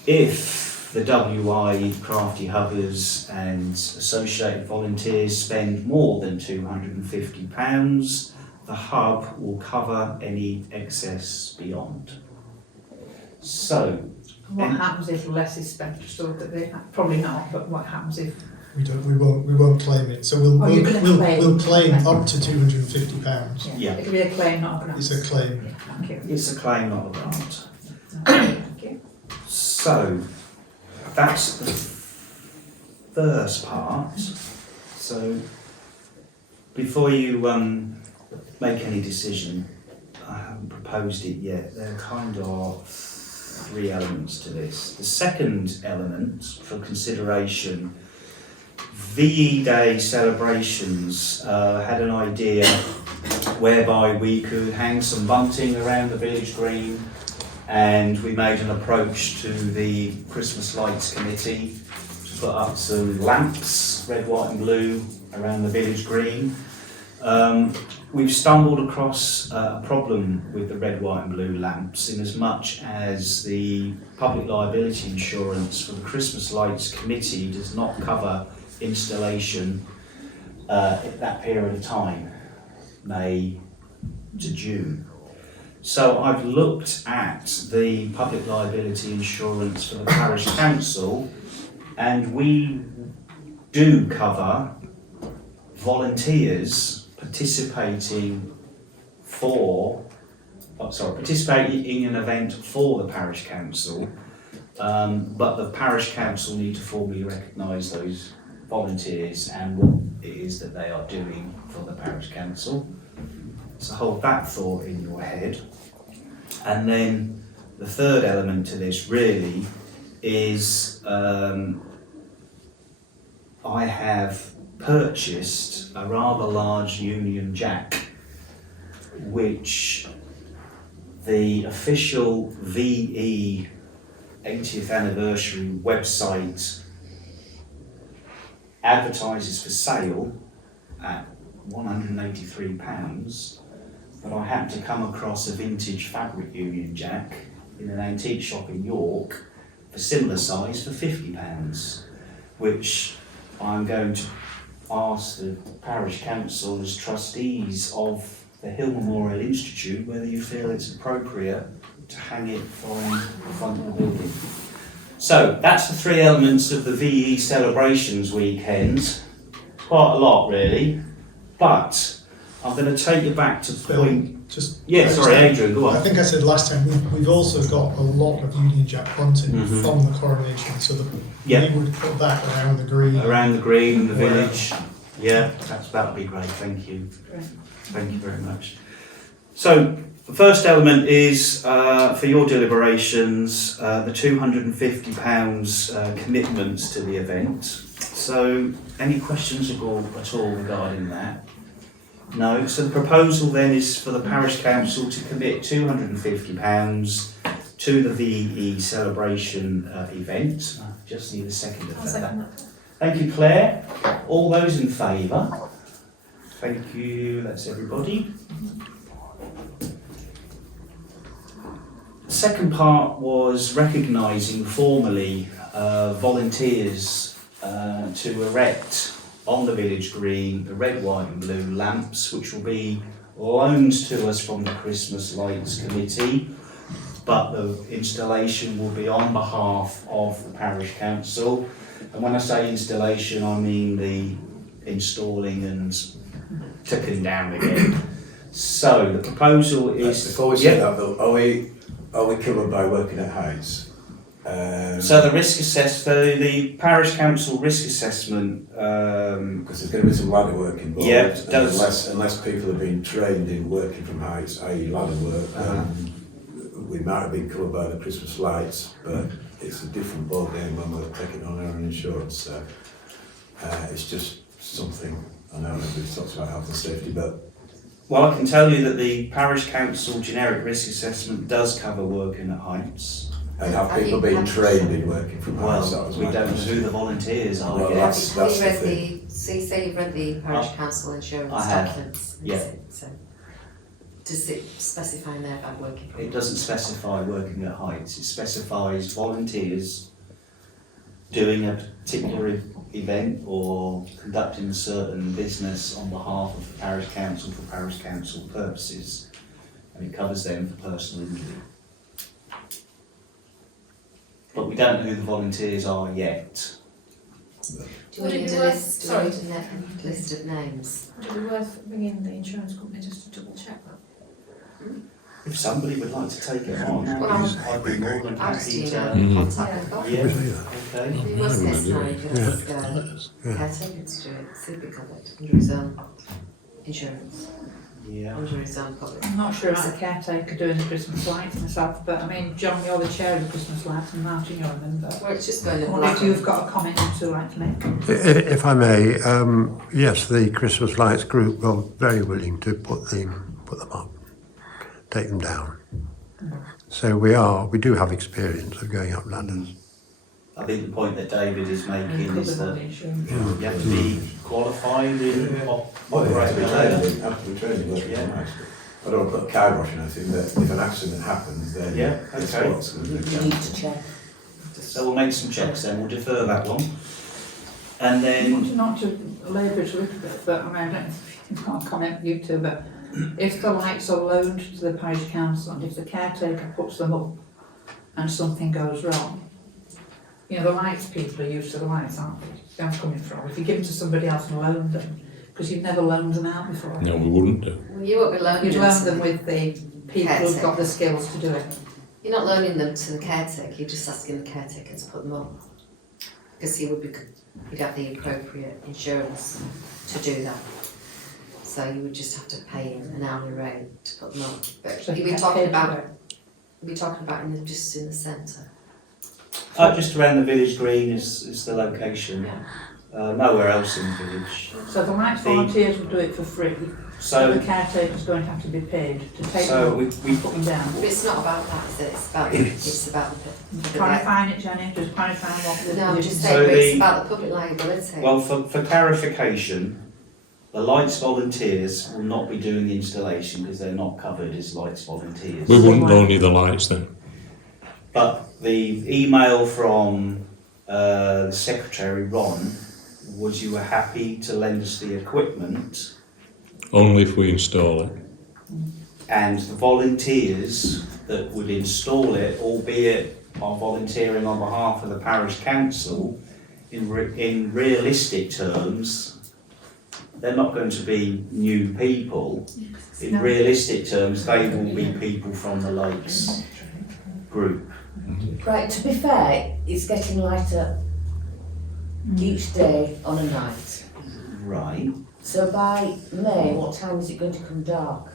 If the WI crafty hubbers and associated volunteers spend more than £250, the hub will cover any excess beyond. So, What happens if less is spent? So that they probably not, but what happens if? We won't claim it. So we'll claim claim. up to £250. Yeah. It'll be a claim, not a grant. It's a claim. Yeah, thank you. it's a claim, not a grant. Thank you. So, that's the first part. So, before you make any decision, I haven't proposed it yet. There are kind of three elements to this. The second element for consideration, VE Day celebrations had an idea whereby we could hang some bunting around the village green, and we made an approach to the Christmas Lights Committee to put up some lamps, red, white and blue, around the village green. We've stumbled across a problem with the red, white and blue lamps, in as much as the public liability insurance for the Christmas Lights Committee does not cover installation at that period of time, May to June. So I've looked at the public liability insurance for the parish council, and we do cover volunteers participating in an event for the parish council, but the parish council need to formally recognise those volunteers and what it is that they are doing for the parish council. So hold that thought in your head. And then the third element to this really is I have purchased a rather large Union Jack, which the official VE 80th anniversary website advertises for sale at £183, but I happened to come across a vintage fabric Union Jack in an antique shop in York for similar size for £50, which I'm going to ask the Parish Council as trustees of the Hill Memorial Institute whether you feel it's appropriate to hang it from the front of the building. So that's the three elements of the VE celebrations weekend. Quite a lot really, but I'm going to take you back to point. Adrian, go on. I think I said last time we've also got a lot of Union Jack bunting from the coronation, so we would put that around the green. Around the green, the village. Yeah, that'd be great. Thank you. Great. Thank you very much. So the first element is for your deliberations, the £250 commitments to the event. So any questions at all regarding that? No. So the proposal then is for the Parish Council to commit £250 to the VE celebration event. I just need a second of that. Thank you, Claire. All those in favour? Thank you, that's everybody. The second part was recognising formally volunteers to erect on the village green the red, white and blue lamps, which will be loaned to us from the Christmas Lights Committee, but the installation will be on behalf of the Parish Council. And when I say installation, I mean the installing and taking down again. So the proposal is... Before we say that though, are we covered by working at heights? So the Parish Council risk assessment... Because there's going to be some ladder work involved. Yeah, unless people have been trained in working from heights, i.e. ladder work, we might have been covered by the Christmas lights, but it's a different ballgame when we're taking on our insurance. So it's just something, I know everybody talks about health and safety, but... Well, I can tell you that the Parish Council generic risk assessment does cover working at heights. And have people been trained in working from heights? Well, we don't know who the volunteers are Well, yet. that's the thing. So you say you've read the Parish Council insurance I have, documents? yeah. So, does it specify in there about working from? It doesn't specify working at heights, it specifies volunteers doing a particular event or conducting a certain business on behalf of the Parish Council for Parish Council purposes, and it covers them for personal injury. But we don't know who the volunteers are yet. Do you want me to list of names? Would it be worth ringing the insurance company just to double check that? If somebody would like to take it on, Well, I'd be more than I'll happy just to. contact the government. Yeah, okay. The worst case scenario, you could ask caretaker to do it, so it'd be covered under his own insurance, Yeah. under his own public. I'm not sure about the caretaker doing the Christmas lights myself, but I mean, John, you're the chair of the Christmas lights and Martin, you're a member. Well, it's just going I to wonder if you've got a comment you'd like to make. If I may, yes, the Christmas Lights group were very willing to put them up, take them down. So we do have experience of going up ladders. I think the point that David is making is that you Yeah. have to be qualified in Well, they have to be trained operating. in, have to be trained in working Yeah. from heights. I don't want to put a kibosh on anything, but if an accident happens, then Yeah, it's okay. what's going to You be need to check. So we'll make some checks then, we'll defer that one. And then, Not to labour it a little bit, but I mean, I don't know if you can't comment you two, but if the lights are loaned to the parish council and if the caretaker puts them up and something goes wrong, you know, the lights people are used to the lights, aren't they? Where I'm coming from. If you give them to somebody else and loan them, because you've never loaned them out before. No, we wouldn't do. Well, you won't be loaning You'd them loan to them the with the people who've got the skills to do it. You're not loaning them to the caretaker, you're just asking the caretaker to put them up. Because you'd have the appropriate insurance to do that. So you would just have to pay him an hourly rate to put them up. But So you'll be talking about just in the centre. just around the village green is the location. Yeah. nowhere else in the village. So the lights The- volunteers will do it for free, So, the caretaker's going to have to be paid to take so them we up, put them down. But it's not about that, is it? It's about the Clarifying it, Jenny, just clarifying what the... No, I'm just So saying, but it's the- about the public liability. well, for clarification, the lights volunteers will not be doing the installation because they're not covered as lights volunteers. We wouldn't know any of the lights then. But the email from the secretary, Ron, was you were happy to lend us the equipment, Only if we install it. and the volunteers that would install it, albeit are volunteering on behalf of the parish council, in realistic terms, they're not going to be new people. In realistic terms, they will be people from the Lakes group. Right, to be fair, it's getting lighter each day on a night. Right. So by May, what time is it going to come dark?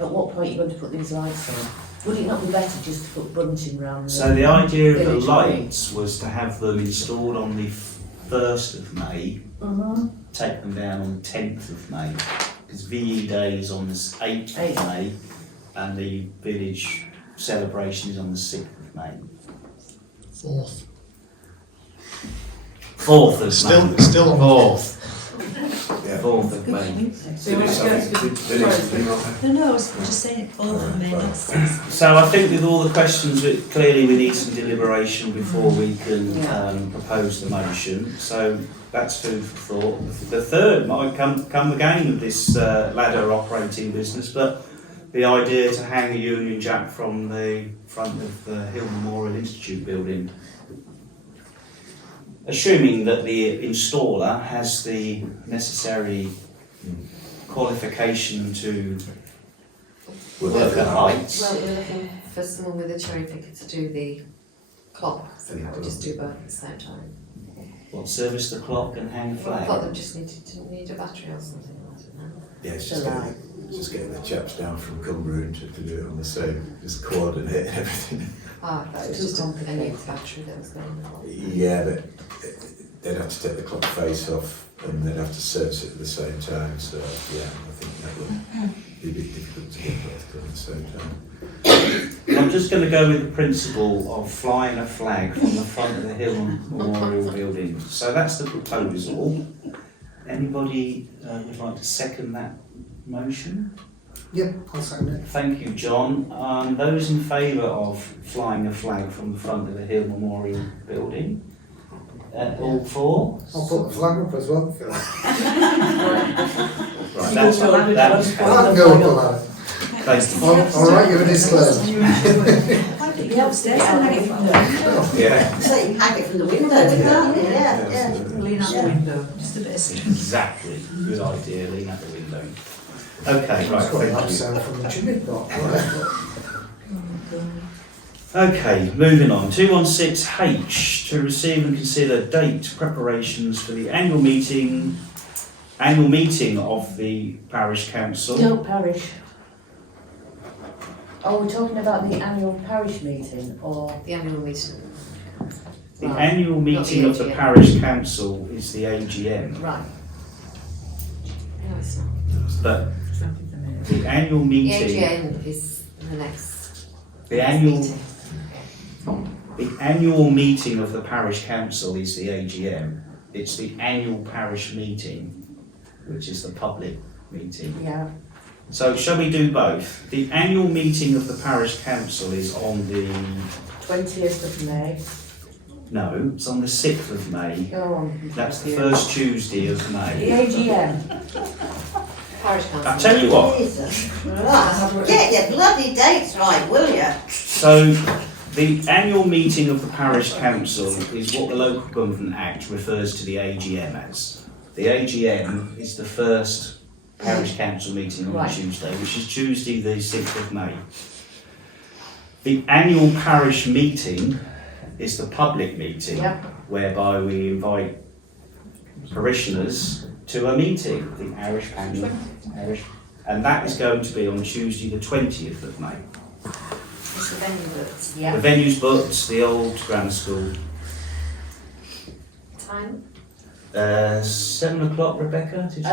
At what point are you going to put these lights on? Would it not be better just to put bunting around the So the idea of the village lights was to have them installed on the 1st of May, take them down on the 10th of May, because VE Day is on the 8th of May, and the village celebration is on the 6th of May. 4th. 4th of Still, May. still on 4th. 4th of May. So you want to go to No, I was just saying it both of me, not six. So I think with all the questions, clearly we need some deliberation before we can propose the motion. So that's food for thought. The third might come again of this ladder operating business, but the idea to hang a Union Jack from the front of the Hill Memorial Institute building. Assuming that the installer has the necessary qualification to work at heights. Well, we're looking for someone with a cherry picker to do the clock, so we can't just do both at the same time. What, service the clock and hang a I flag? thought they just need a battery or something, I don't know. Yeah, it's just getting the chaps down from Cumberland to do it on the same, just coordinate and everything. Ah, that was just a new battery that was going on. Yeah, but they'd have to take the clock face off and they'd have to service it at the same time, so yeah, I think that would be a bit difficult to get both done at the same time. I'm just going to go with the principle of flying a flag from the front of the Hill Memorial Building. So that's the proposal. Anybody would like to second that motion? Yep, I'll second it. Thank you, John. Those in favour of flying a flag from the front of the Hill Memorial Building? All four? I'll put the flag up as well, if you like. Right, that's I'll go up the ladder. Thank you. All right, you're disclosed. Yeah, upstairs and hang it from the window. Yeah. So you can hang it from the window, can't you? Yeah. lean out the window. Just a bit of string. Exactly. Good idea. Lean out the window. Okay, right. It's got that Thank you. sound from the chimney pot, right? Okay, moving on. 216H, to receive and consider date preparations for the annual meeting of the parish council. No, parish. Oh, we're talking about the annual parish meeting, or? The annual meeting. The Right. annual Not meeting the of the AGM. parish council is the AGM, Right. No, it's not. but the annual The meeting, AGM is the next the annual, meeting. the annual meeting of the parish council is the AGM. It's the annual parish meeting, which is the public meeting. Yeah. So shall we do both? The annual meeting of the parish council is on the, 20th of May. no, it's on the 6th of May. Go on. That's the first Tuesday of The May. AGM. Parish council. I tell you what, Jesus Christ. Get your bloody dates right, will you? so the annual meeting of the parish council is what the Local Government Act refers to the AGM as. The AGM is the first parish council meeting on Right. Tuesday, which is Tuesday the 6th of May. The annual parish meeting is the public meeting, Yep. whereby we invite parishioners to a meeting, the parish, and that is going to be on Tuesday the 20th of May. It's the venue, but Yeah. The venue's booked, the old grammar school. time? 7 o'clock, Rebecca, did you?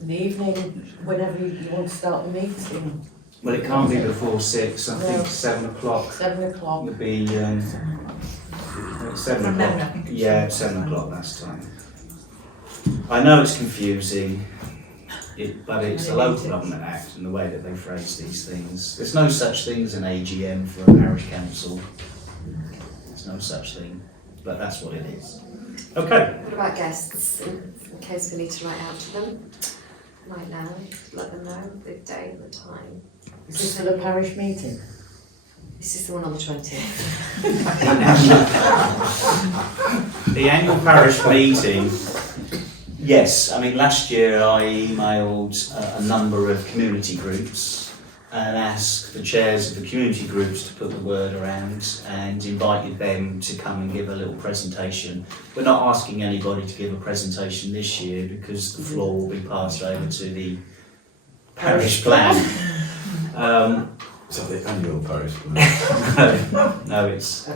In the evening, whenever you want to start the meeting. Well, it can't be before 6, I No. think 7 o'clock 7 o'clock. would be, 7 From memory, I o'clock. think it's Yeah, 7 o'clock last time. I know it's confusing, but it's the Local Government Act and the way that they phrase these things. There's no such thing as an AGM for a parish council. There's no such thing, but that's what it is. Okay. What about guests, in case we need to write out to them? Right now, let them know the day and the time. Is this for the parish meeting? This is the one on the 20th. The annual parish meeting, yes, I mean last year I emailed a number of community groups and asked the chairs of the community groups to put the word around and invited them to come and give a little presentation. We're not asking anybody to give a presentation this year because the floor will be passed over to the parish plan. Is that the annual parish? No, it's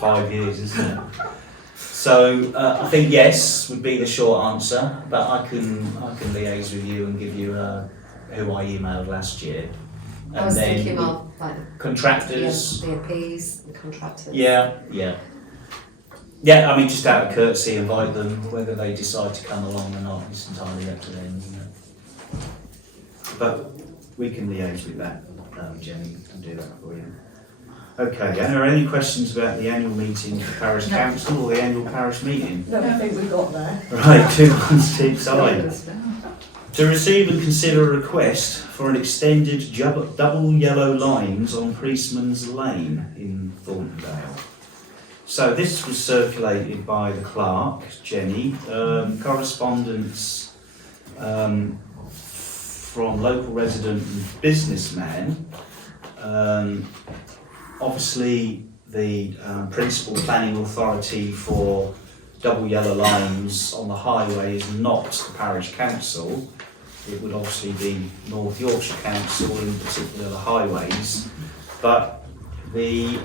5 years, isn't it? So I think yes would be the short answer, but I can liaise with you and give you who I emailed last year. I was thinking of like contractors. the APs, the contractors. Yeah. I mean, just out of courtesy, invite them. Whether they decide to come along or not is entirely up to them. You know. But we can liaise with that, Jenny, and do that for you. Okay, are there any questions about the annual meeting for Parish Council or the annual parish meeting? No, I think we got there. Right, 2 months each side. To receive and consider a request for an extended double yellow lines on Priestman's Lane in Thornton. So this was circulated by the clerk, Jenny, correspondence from local resident and businessman. Obviously the principal planning authority for double yellow lines on the highway is not the parish council. It would obviously be North Yorkshire Council, in particular the highways, but the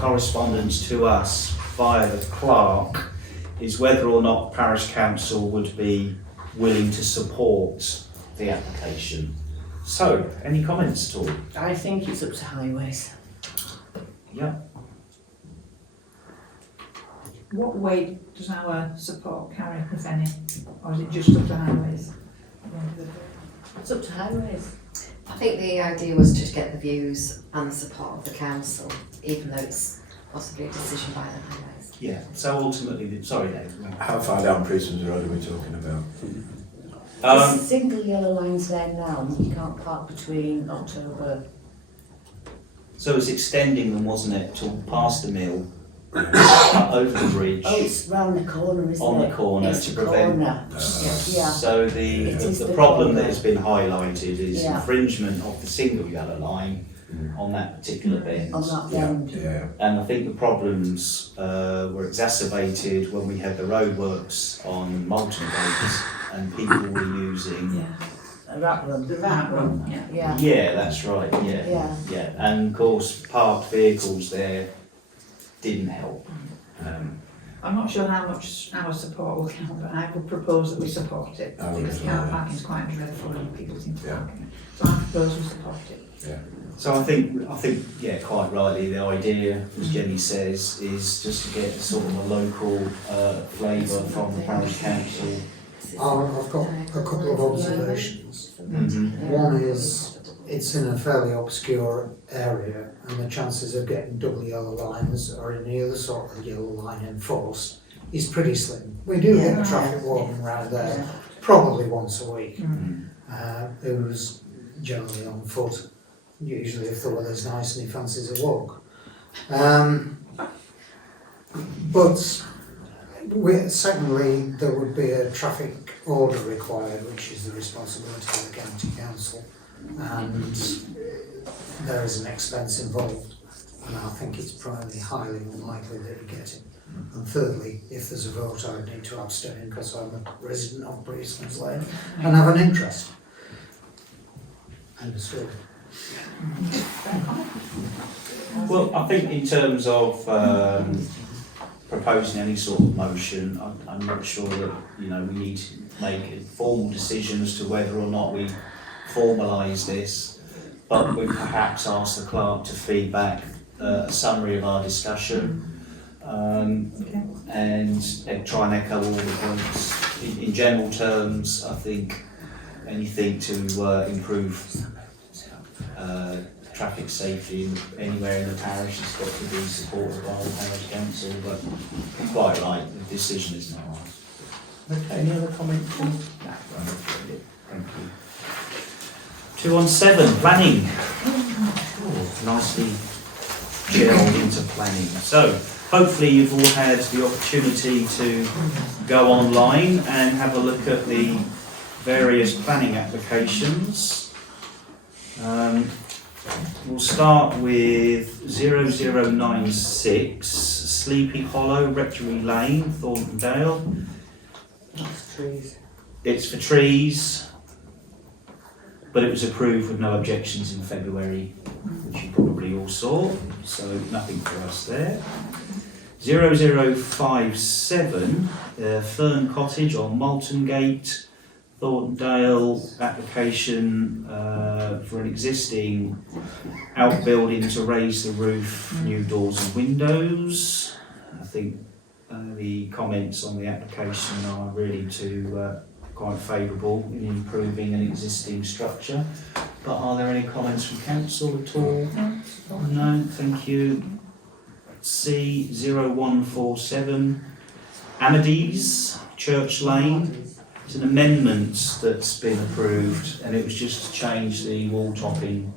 correspondence to us via the clerk is whether or not parish council would be willing to support the application. So, any comments at all? I think it's up to highways. Yeah. What weight does our support carry, if any, or is it just up to highways? It's up to highways. I think the idea was to get the views and the support of the council, even though it's possibly a decision by the highways. Yeah, so ultimately, sorry Dave. How far down Priestman's Road are we talking about? There's single yellow lines there now, and you can't park between October. So it's extending them, wasn't it, till past the mill, up over the bridge. Oh, it's round the corner, isn't on it? the corner It's to the prevent. corner. Yeah. So the It is the the problem corner. that has been highlighted is Yeah. infringement of the single yellow line on that particular bend. On that bend. And I think the problems were exacerbated when we had the roadworks on Moulton Gate and people were using. The rat run. The rat run. Yeah. Yeah, that's right. Yeah. And of course, parked vehicles there didn't help. I'm not sure how much our support will count, but I would propose that we support it, because car parking is quite dreadful and people seem to park in it. So I propose we support it. So I think, quite rightly, the idea, as Jenny says, is just to get sort of a local flavour from the parish council. I've got a couple of observations. One is, it's in a fairly obscure area, and the chances of getting double yellow lines or any other sort of yellow line enforced is pretty slim. We do get a traffic warden around there, probably once a week, who's generally on foot, usually if the weather's nice and he fancies a walk. But secondly, there would be a traffic order required, which is the responsibility of the county council, and there is an expense involved, and I think it's probably highly unlikely that you get it. And thirdly, if there's a vote, I'd need to abstain because I'm a resident of Priestman's Lane and have an interest. End of story. Well, I think in terms of proposing any sort of motion. I'm not sure that, you know, we need to make a formal decision as to whether or not we formalise this, but we perhaps ask the clerk to feed back a summary of our discussion, and try and echo all the points. In general terms, I think anything to improve traffic safety anywhere in the parish has got to be supported by the parish council, but you're quite right, the decision is not ours. Okay, any other comments? No, thank you. 217, planning. Oh, nicely gelled into planning. So, hopefully you've all had the opportunity to go online and have a look at the various planning applications. We'll start with 0096 Sleepy Hollow, Rectory Lane, Thornton. That's trees. It's for trees, but it was approved with no objections in February, which you probably all saw, so nothing for us there. 0057 Fern Cottage on Malton Gate, Thorntondale, application for an existing outbuilding to raise the roof, new doors and windows. I think the comments on the application are really quite favourable in improving an existing structure. But are there any comments from council at all? No, thank you. C0147 Amades, Church Lane. It's an amendment that's been approved, and it was just to change the wall topping,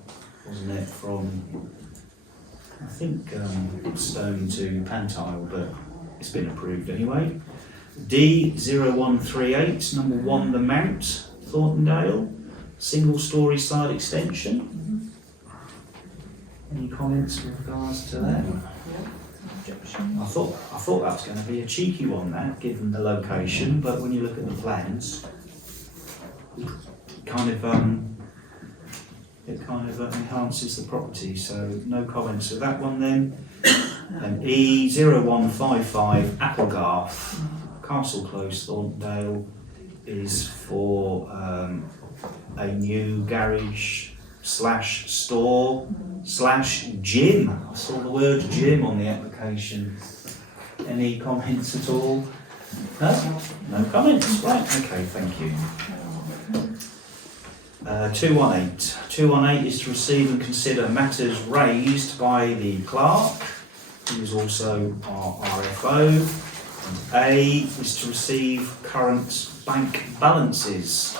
wasn't it, from I think stone to pantile, but it's been approved anyway. D0138, number 1 The Mount, Thorntondale, single storey side extension. Any comments with regards to that? I thought that was going to be a cheeky one, that, given the location, but when you look at the plans, it kind of enhances the property. So no comments with that one then. And E0155 Applegarth, Castle Close, Thorntondale, is for a new garage / store / gym. I saw the word gym on the application. Any comments at all? No? No comments? Right, okay, thank you. 218. 218 is to receive and consider matters raised by the clerk, who is also our RFO. And A is to receive current bank balances.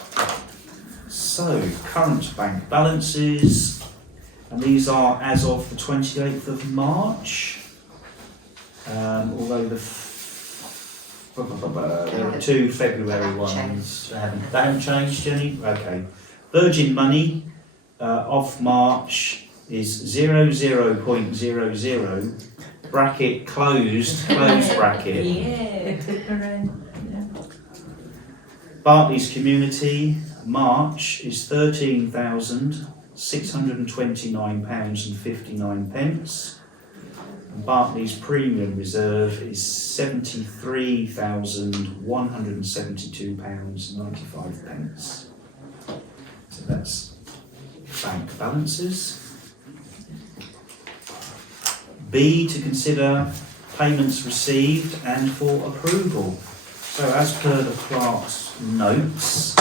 So, current bank balances, and these are as of the 28th of March, although there are 2 February ones. They haven't changed, Jenny? Okay. Virgin money of March is 00.00, bracket closed bracket. Yeah. Bartley's Community, March is £13,629.59. And Bartley's Premium Reserve is £73,172.95. So that's bank balances. B, to consider payments received and for approval. So as per the clerk's notes,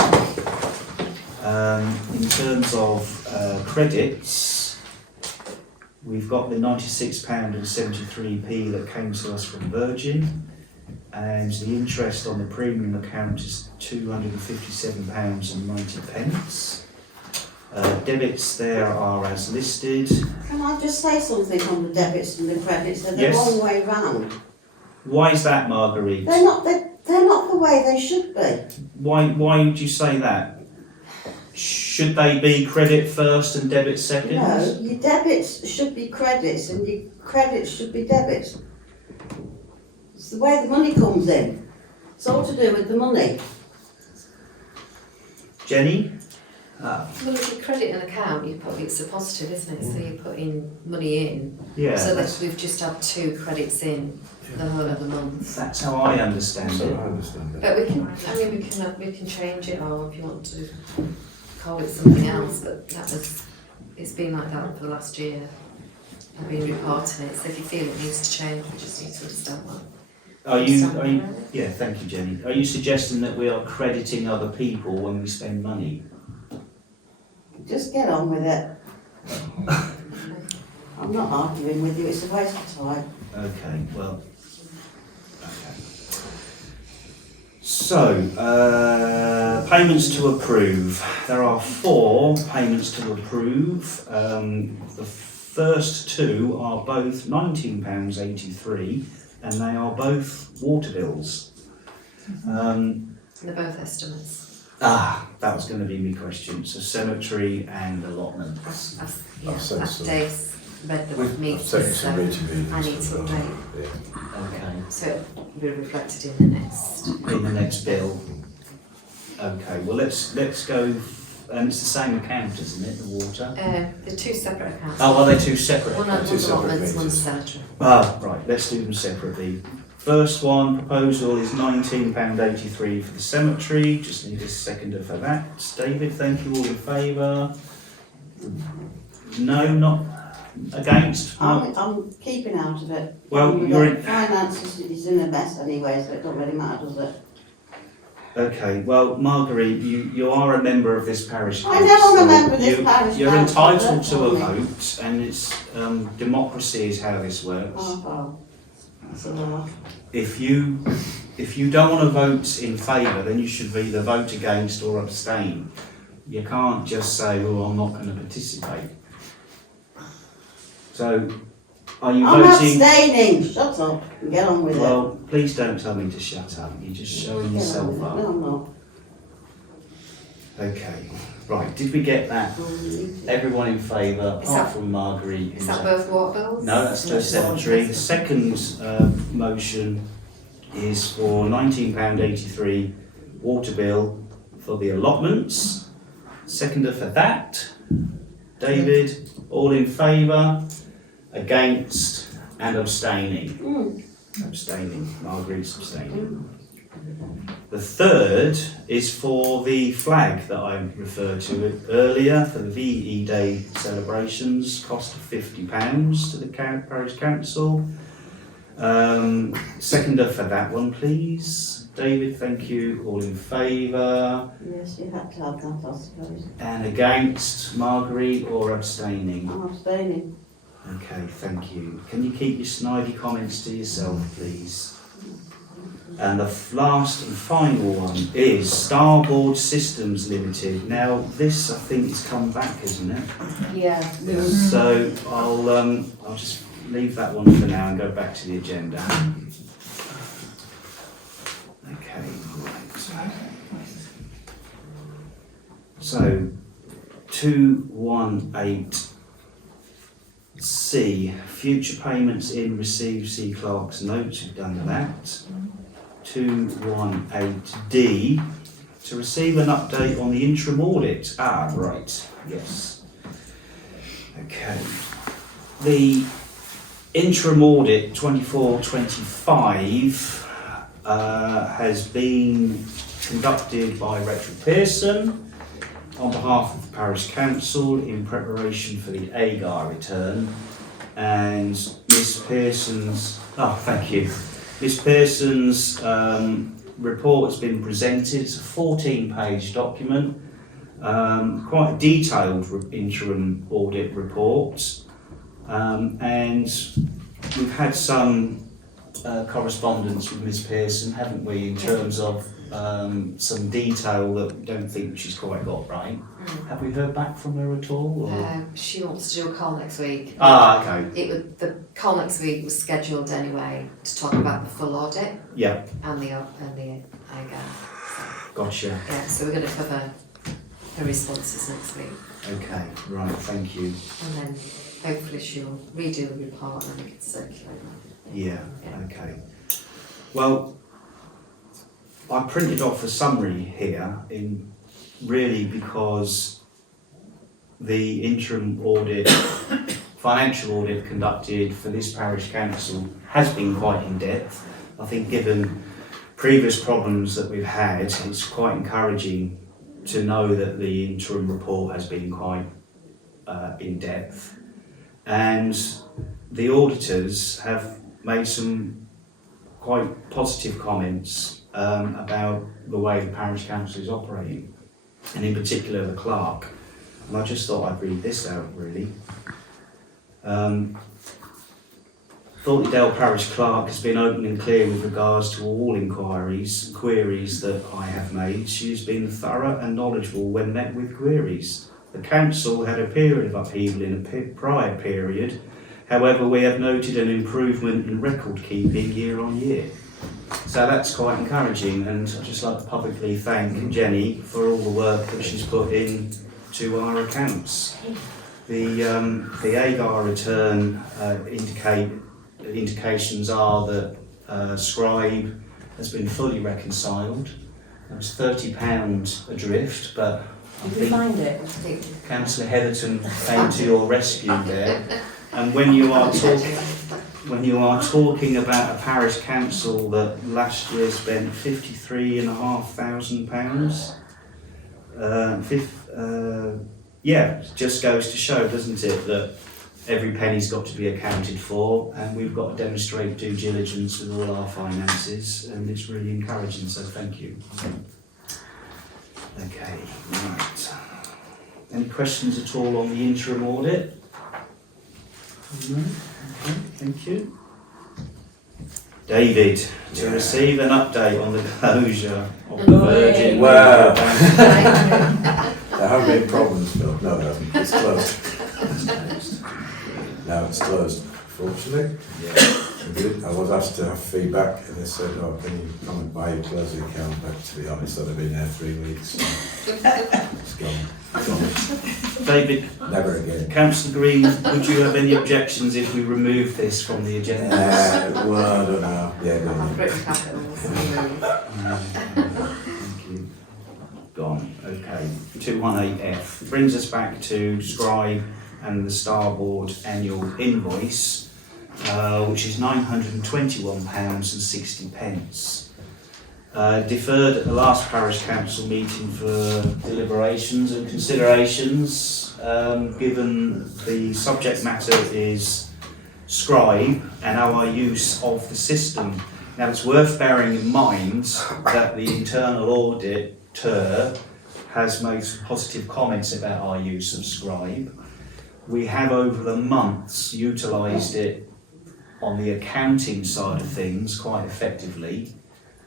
in terms of credits, we've got the £96.73p that came to us from Virgin, and the interest on the premium account is £257.90. Debits there are as listed. Can I just say something on the debits and the credits? They're the Yes. wrong way round. Why is that, Marguerite? They're not the way they should be. Why would you say that? Should they be credit first and debit second? No, your debits should be credits and your credits should be debits. It's the way the money comes in. It's all to do with the money. Jenny? Well, if you credit an account, it's a positive, isn't it? So you're putting money in. Yeah, So that that's, we've just had 2 credits in the whole of the month. that's how I understand So it. I understand that. But we can change it, or if you want to call it something else, but it's been like that for the last year. I've been reporting it, so if you feel it needs to change, we just need to understand that. Yeah, thank you, Jenny. Are you suggesting that we are crediting other people when we spend money? Just get on with it. I'm not arguing with you, it's a waste of time. Okay, well, okay. So, payments to approve. There are 4 payments to approve. The first 2 are both £19.83 and they are both water bills. They're both estimates. That was going to be my question. So cemetery and allotments. Dave's read them with me, I've so taken some meeting meetings. I need to update. Yeah. Okay. So it'll be reflected in the next. In the next bill. Okay. Well, let's go. And it's the same account, isn't it? The water. They're 2 separate accounts. Oh, are they 2 separate? One's allotments, one's cemetery. Right. Let's do them separately. First one, proposal is £19.83 for the cemetery. Just need a seconder for that. David, thank you. All in favour? No, not against? No. I'm keeping out of it. Well, you're in. Finances is in a mess anyway, so it don't really matter, does it? Okay, well, Marguerite, you are a member of this parish I council. know I'm a member of this parish You're council, entitled to a don't vote, and it's democracy is how this works. Oh, well, that's a laugh. If you don't want to vote in favour, then you should either vote against or abstain. You can't just say, "Oh, I'm not going to participate." So, are you I'm voting? abstaining, shut up and get on with it. Well, please don't tell me to shut up. You're just showing Get on yourself with it. up. No, I'm not. Okay, right. Did we get that? Everyone in favour, apart from Marguerite. Is that both water bills? No, that's the cemetery. The second motion is for £19.83 water bill for the allotments. Seconder for that. David, all in favour, against and abstaining. Abstaining, Marguerite's abstaining. The third is for the flag that I referred to earlier for the VE Day celebrations, cost of £50 to the Parish Council. Seconder for that one, please. David, thank you. All in favour? Yes, you had to have that, I suppose. And against, Marguerite, or abstaining? I'm abstaining. Okay, thank you. Can you keep your snidey comments to yourself, please? And the last and final one is Starboard Systems Limited. Now, this I think has come back, isn't it? Yeah. So I'll just leave that one for now and go back to the agenda. Okay, right. So 218C, future payments in received, see clerk's notes, we've done that. 218D, to receive an update on the interim audit. Right, yes. Okay. The interim audit 24-25 has been conducted by Rachel Pearson on behalf of the Parish Council in preparation for the AGAR return, and Miss Pearson's, thank you. Miss Pearson's report has been presented. It's a 14-page document, quite a detailed interim audit report, and we've had some correspondence with Miss Pearson, haven't we, in terms of some detail that we don't think she's quite got right. Have we heard back from her at all? Or? She wants to do a call next week. Okay. The call next week was scheduled anyway to talk about the full audit. Yeah. And the IGAR. Gotcha. Yeah, so we're going to cover her responses next week. Okay, right, thank you. And then hopefully she'll redo the report and we can circulate that. Yeah, okay. Well, I printed off a summary here in really because the interim audit, financial audit conducted for this parish council has been quite in-depth. I think given previous problems that we've had, it's quite encouraging to know that the interim report has been quite in-depth. And the auditors have made some quite positive comments about the way the parish council is operating, and in particular the clerk. And I just thought I'd read this out really. Thornton Parish Clerk has been open and clear with regards to all inquiries and queries that I have made. She has been thorough and knowledgeable when met with queries. The council had a period of upheaval in a prior period. However, we have noted an improvement in record keeping year on year. So that's quite encouraging, and I'd just like to publicly thank Jenny for all the work that she's put in to our accounts. The AGAR return indications are that Scribe has been fully reconciled. It was £30 adrift, but I Did we find it? Councillor Heatherton came to your rescue there. And when you are talking about a parish council that last year spent £53,500, yeah, it just goes to show, doesn't it, that every penny's got to be accounted for, and we've got to demonstrate due diligence with all our finances, and it's really encouraging, so thank you. Okay, right. Any questions at all on the interim audit? No? Okay, thank you. David, to receive an update on the closure of the Virgin. Wow. There have been problems, Phil. No, there hasn't. It's closed. Now it's closed, fortunately. Yeah. I was asked to have feedback, and they said, "Oh, can you come and buy your closing account?" But to be honest, I've been there 3 weeks. So it's gone. David, never again. Councillor Green, would you have any objections if we remove this from the agenda? Well, I don't know. Yeah, no. Thank you. Gone. Okay. 218F brings us back to Scribe and the Starboard annual invoice, which is £921.60. Deferred at the last parish council meeting for deliberations and considerations, given the subject matter is Scribe and our use of the system. Now it's worth bearing in mind that the internal auditor has made some positive comments about our use of Scribe. We have over the months utilised it on the accounting side of things quite effectively.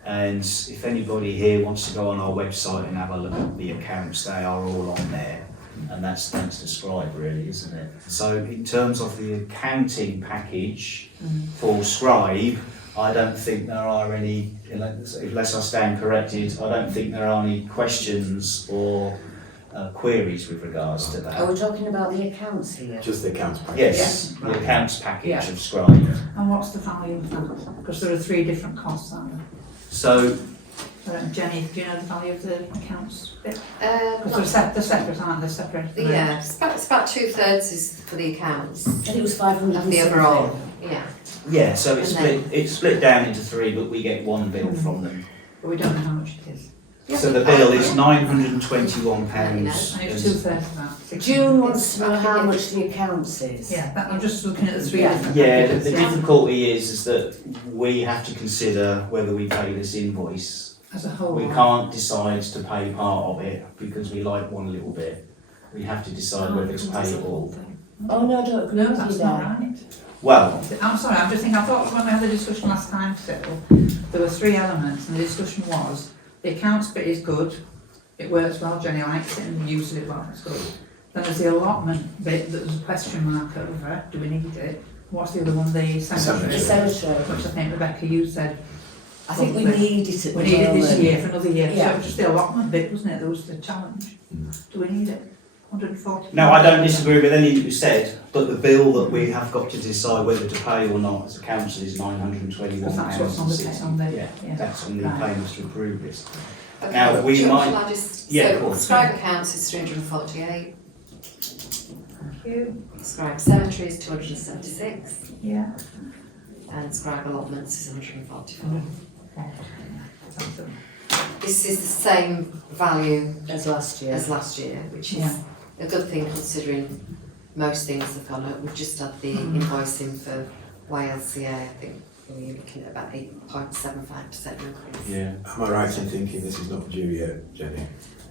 And if anybody here wants to go on our website and have a look at the accounts, they are all on there. And that's thanks to Scribe, really, isn't it? So in terms of the accounting package for Scribe, I don't think there are any, unless I stand corrected, I don't think there are any questions or queries with regards to that. Are we talking about the accounts here? Just the accounts package. Yes, Yeah. the accounts package Yeah. of Scribe. And what's the value of that? Because there are 3 different costs, aren't there? So, Jenny, do you know the value of the accounts bit? Not- Because they're separate, aren't they? Separate. Yeah, it's about 2/3 is for the accounts. I think it was 500 Of the overall, yeah. yeah, so it's And then- split down into 3, but we get one bill from them. But we don't know how much it is. So the bill is £921. And it's 2/3 of that. June wants to know how much the accounts is. Yeah, I'm just looking at the 3 Yeah. different Yeah, packages, the difficulty is that we have to consider whether we pay this invoice. as a whole. We can't decide to pay part of it because we like one little bit. We have to decide whether to pay it all. Oh no, I don't agree No, with you that's not there. right. Well, I'm sorry, I'm just thinking, I thought when we had the discussion last time, Phil, there were 3 elements, and the discussion was, the accounts bit is good, it works well, Jenny likes it, and uses it well, it's good. Then there's the allotment bit that there's a question mark over, do we need it? What's the other one, the cemetery? The cemetery. Which I think, Rebecca, you said, I think we need it at the we need it this moment. year for another year, so Yeah. it was just the allotment bit, wasn't it, that was the challenge. Do we need it? 140? no, I don't disagree with anything you said, but the bill that we have got to decide whether to pay or not as a council is £921. Because that's what's on the Yeah, that's on the Right. payments to approve this. Okay, Now, we shall might- I just, Yeah, so of course. Scribe accounts is 348. you. Scribe cemetery is 276, Yeah. and scribe allotments is 144. Sounds good. This is the same value As last year. which is Yeah. a good thing considering most things have gone up. We've just had the invoicing for YLCA, I think we're looking at about 8.75% increase. Yeah. Am I right in thinking this is not due yet, Jenny?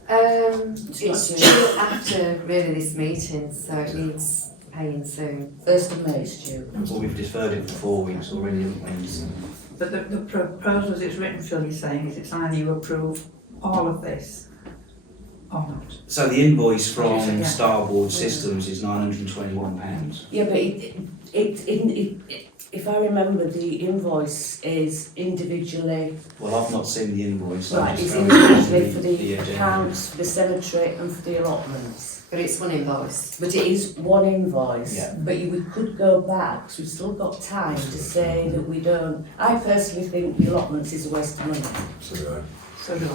It's due after really this meeting, so it needs paying soon. 1st of May is due. Well, we've deferred it for 4 weeks already, haven't we? So- But the proposal as it's written, Phil, you're saying, is it's either you approve all of this or not. So the invoice from Yeah. Starboard Systems is £921. Yeah, but if I remember, the invoice is individually, Well, I've not seen the invoice. right, I've it's just found it on individually for the agenda. accounts, for the cemetery and for the allotments. But it's one invoice. But it is one invoice, Yeah. but we could go back, so we've still got time to say that we don't. I personally think the allotments is a waste of money. So do I. So do I.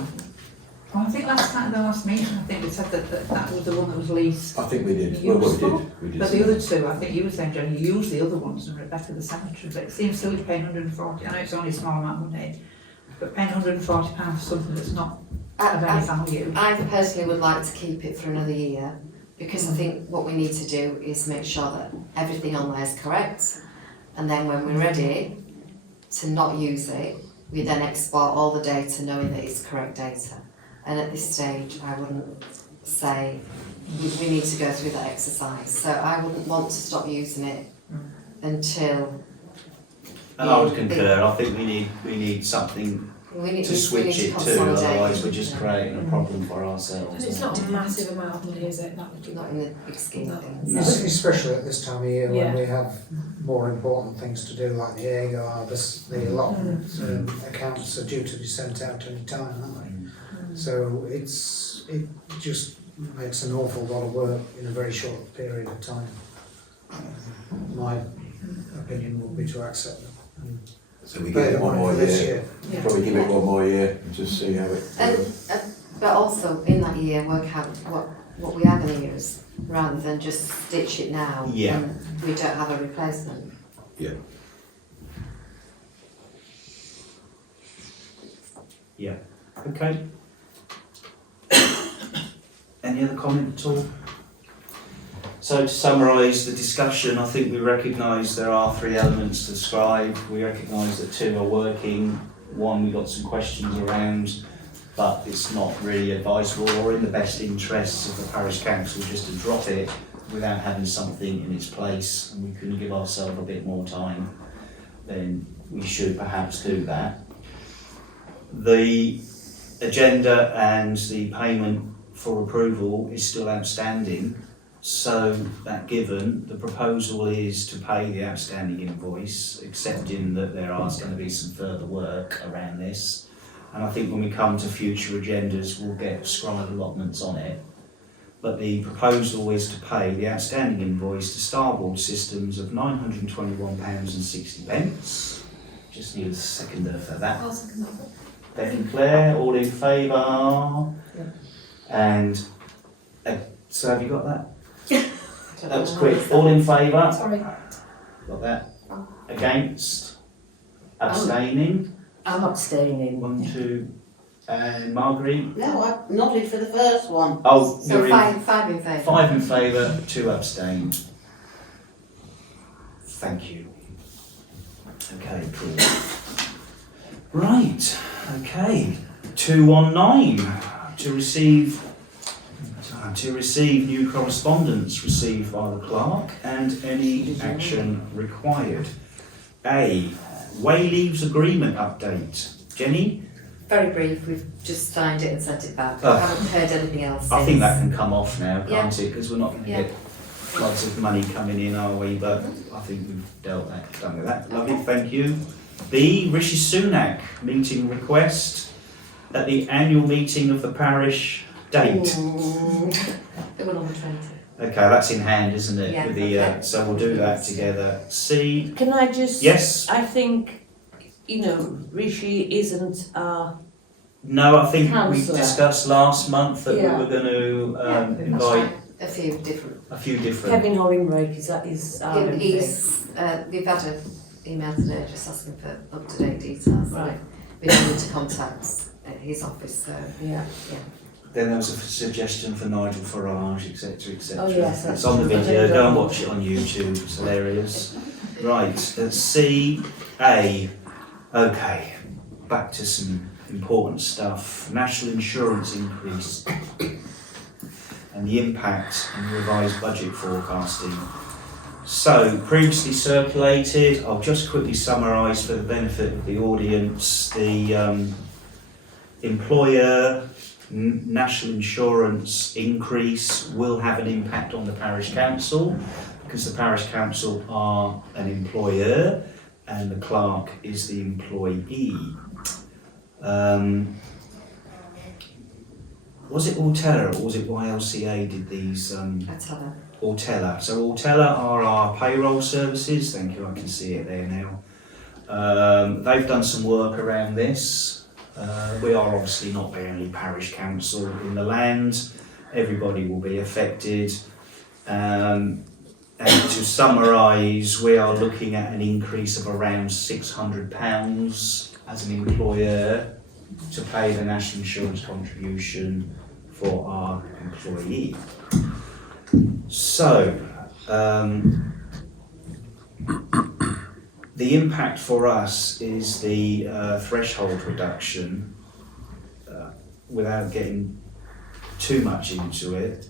Well, I think last time, the last meeting, I think we said that was the one that was least I think we did. Well, useful. we did. But the other two, I think you were saying, Jenny, you use the other ones and Rebecca the cemetery, but it seems silly paying 140, I know it's only a small amount of money, but paying £140 for something that's not of any value. I personally would like to keep it for another year, because I think what we need to do is make sure that everything on there is correct, and then when we're ready to not use it, we then export all the data knowing that it's correct data. And at this stage, I wouldn't say we need to go through that exercise. So I wouldn't want to stop using it until. And I would concur. I think we need something to switch it to, otherwise we're just creating a problem for And ourselves. it's not a massive amount of money, is it? That would Not in the big scheme of things. No. Especially at this time of year when Yeah. we have more important things to do, like the AGO harvest, the allotment accounts are due to be sent out any time, aren't they? So it just makes an awful lot of work in a very short period of time. My opinion would be to accept them. So we give it one more This year. Yeah. Probably give it one more year and just see how it goes. But also in that year, work out what we are going to use, rather than just stitch it now Yeah. and we don't have a replacement. Yeah. Okay. Any other comment at all? So to summarise the discussion, I think we recognise there are 3 elements to describe. We recognise that 2 are working. 1 we got some questions around, but it's not really advisable or in the best interests of the parish council just to drop it without having something in its place, and we couldn't give ourselves a bit more time, then we should perhaps do that. The agenda and the payment for approval is still outstanding, so that given, the proposal is to pay the outstanding invoice, accepting that there are going to be some further work around this. And I think when we come to future agendas, we'll get scribe allotments on it. But the proposal is to pay the outstanding invoice to Starboard Systems of £921.60. Just need a seconder for that. I'll second that. Beck and Claire, all in favour? And so have you got that? That was quick. All in favour? Sorry. Got that? Against? Abstaining? I'm abstaining. 1, 2, and Marguerite? No, I nodded for the first one. Oh, So you're in. 5 in favour. 5 in favour, 2 abstain. Thank you. Okay, cool. Right, okay. 219, to receive new correspondence received by the clerk and any action required. A, way leaves agreement update. Jenny? Very brief, we've just signed it and sent it back. Oh. I haven't heard anything else I think since. that can come off now, can't Yeah. it? Because we're not going to Yeah. get lots of money coming in, are we? But I think we've done with that. Lovely, thank you. B, Rishi Sunak meeting request at the annual meeting of the parish date. The one on the 20th. Okay, that's in hand, isn't it? Yeah, With the okay. so we'll do that together. C, Can I just? yes. I think, Rishi isn't our. No, I think we Councillor. discussed last month that Yeah. we were going to Yeah, invite. a few different a few different. Kevin Horingrake, is that his RMP? We've had an email today just asking for up-to-date details. Right. We don't need to contact his office, so Yeah. Then there was a suggestion for Nigel Farage, etc., etc. Oh, yes, It's on the that's video. true. Go and watch it on YouTube. It's hilarious. Right, CA. Okay, back to some important stuff. National insurance increase and the impact on revised budget forecasting. So, previously circulated, I'll just quickly summarise for the benefit of the audience, the employer national insurance increase will have an impact on the parish council because the parish council are an employer and the clerk is the employee. Was it Ortella or was it YLCA did these? Ortella. So Ortella are our payroll services. Thank you, I can see it there now. They've done some work around this. We are obviously not the only parish council in the land. Everybody will be affected. And to summarise, we are looking at an increase of around £600 as an employer to pay the national insurance contribution for our employee. So, the impact for us is the threshold reduction, without getting too much into it.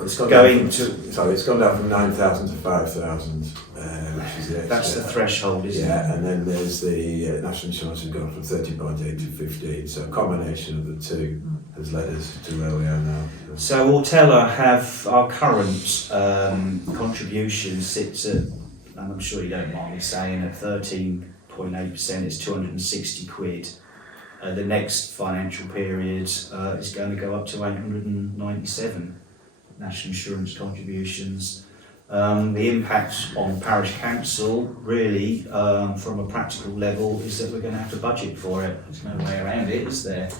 It's gone down from 9,000 to 5,000, which is the That's the threshold, isn't it? Yeah, and then there's the national insurance has gone from 30.8 to 15, so a combination of the two has led us to where we are now. So Ortella have our current contribution sits at, and I'm sure you don't mind me saying, at 13.8%, it's 260 quid. The next financial period is going to go up to 897 national insurance contributions. The impact on parish council, really, from a practical level, is that we're going to have to budget for it. There's no way around it, is there?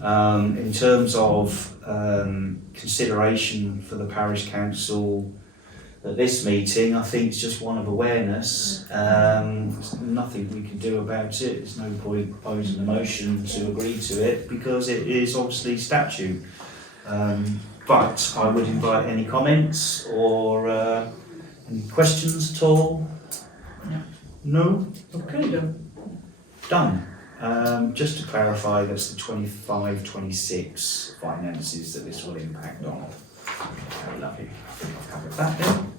In terms of consideration for the parish council at this meeting, I think it's just one of awareness. There's nothing we can do about it. There's no point proposing a motion to agree to it because it is obviously statute. But I would invite any comments or any questions at all. No? Okay then. Done. Just to clarify, that's the 25-26 finances that this will impact on. Okay, lovely. I think I've covered that then.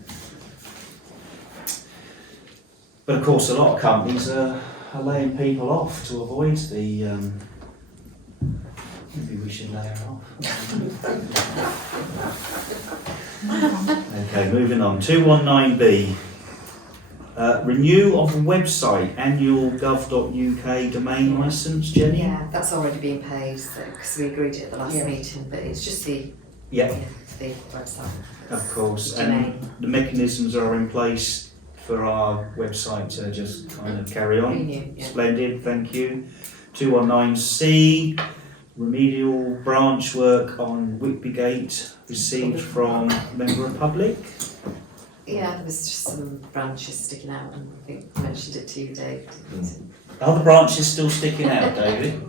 But of course, a lot of companies are laying people off to avoid the. Maybe we should lay her off. Okay, moving on. 219B. Renew of website annual gov.uk domain licence, Jenny? Yeah, that's already been paid because we agreed it at the last meeting, but it's just the website. Of course, and the mechanisms are in place for our website to just kind of carry on. Renew, Splendid, thank you. 219C. Remedial branch work on Whitby Gate received from member of public. Yeah, there was just some branches sticking out, and I think I mentioned it to you, Dave. Are the branches still sticking out, David?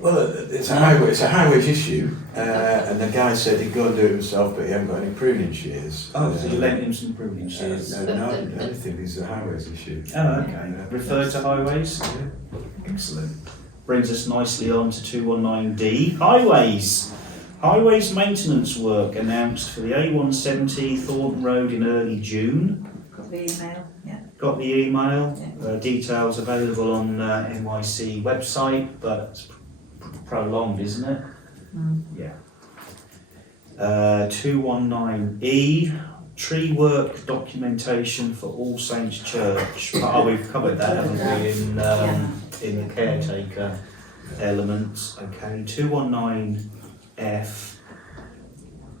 Well, it's a highways issue, and the guy said he'd go and do it himself, but he hadn't got any pruning shears. Oh, so you lent him some pruning shears? No, anything. It's a highways issue. Oh, okay. Referred to highways? Yeah. Excellent. Brings us nicely on to 219D, highways. Highways maintenance work announced for the A170 Thornton Road in early June. Got the email, yeah. Got the email. Details available on NYC website, but it's prolonged, isn't it? Yeah. 219E, tree work documentation for All Saints Church. Oh, we've covered that, haven't we, in the caretaker elements. Okay, 219F,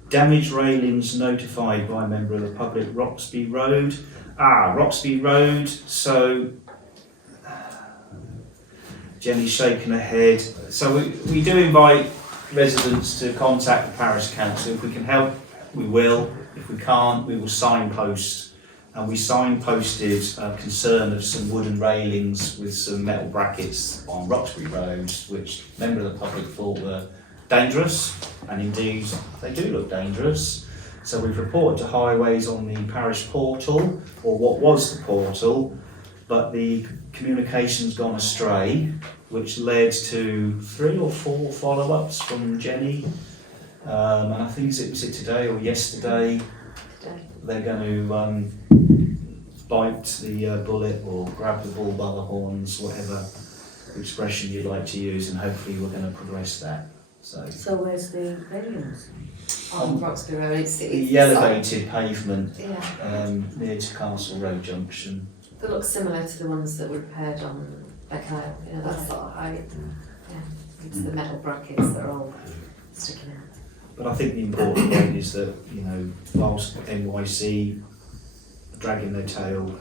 damaged railings notified by a member of the public, Roxby Road. Roxby Road, so Jenny's shaking her head. So we do invite residents to contact the parish council if we can help we will. If we can't, we will signpost. And we signposted a concern of some wooden railings with some metal brackets on Roxbury Road, which members of the public thought were dangerous, and indeed they do look dangerous. So we've reported to Highways on the parish portal, or what was the portal, but the communication's gone astray, which led to 3 or 4 follow-ups from Jenny. And I think was it today or yesterday? They're going to bite the bullet or grab the bull by the horns, whatever expression you'd like to use, and hopefully we're going to progress that. So where's the railings? On Roxbury Road, it's The elevated pavement yeah. near to Castle Road Junction. They look similar to the ones that were repaired on Beckile, you know, that sort of height. Yeah, it's the metal brackets that are all sticking out. But I think the important point is that, you know, whilst NYC are dragging their tail,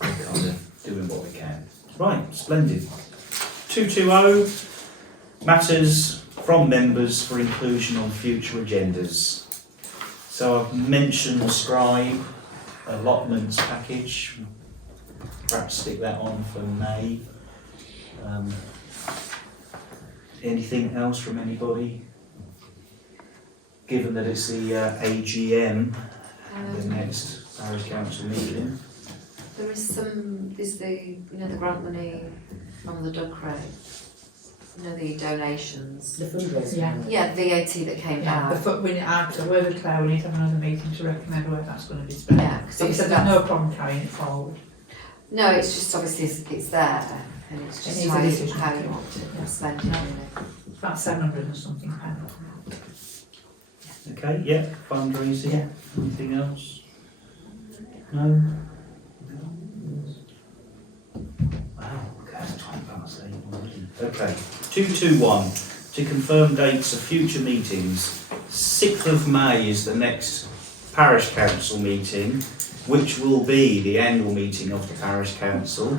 we're kind of doing what we can. Right, splendid. 220, matters from members for inclusion on future agendas. So I've mentioned the Scribe allotments package. Perhaps stick that on for May. Anything else from anybody? Given that it's the AGM, the next parish council meeting. There is the grant money from the duck crate, the donations. The fundraising. Yeah, VAT that came back. We need to work with Claire, we need to have another meeting to recommend where that's going to be spent. Yeah, So you said there's no problem carrying it forward. No, it's just obviously it's there, and it's just how you want to spend it. It's about 700 and something pounds. Okay, yeah, fundraising. Yeah. Anything else? No? Wow, okay, it's 8:20 already. Okay, 221, to confirm dates of future meetings. 6th of May is the next parish council meeting, which will be the annual meeting of the parish council,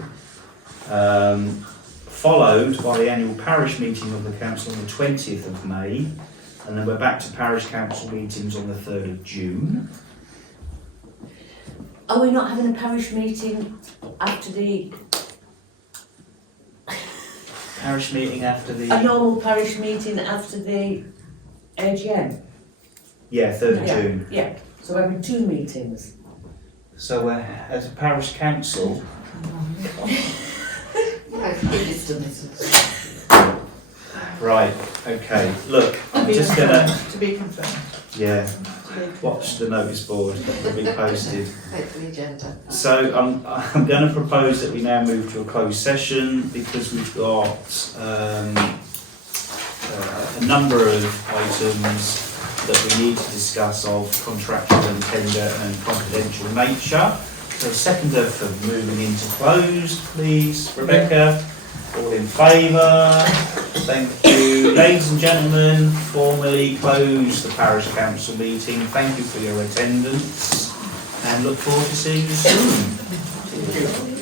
followed by the annual parish meeting of the council on the 20th of May, and then we're back to parish council meetings on the 3rd of June. Are we not having a parish meeting after the... Parish meeting after the... A normal parish meeting after the AGM? Yeah, 3rd of June. Yeah, so we're having 2 meetings. So as a parish council... Right, okay, look, I'm just gonna... To be confirmed. Yeah, watch the notice board that will be posted. Hopefully agenda. So I'm going to propose that we now move to a closed session because we've got a number of items that we need to discuss of contractual and tender and confidential nature. So seconder for moving into closed, please. Rebecca, all in favour? Thank you. Ladies and gentlemen, formally close the parish council meeting. Thank you for your attendance and look forward to seeing you soon.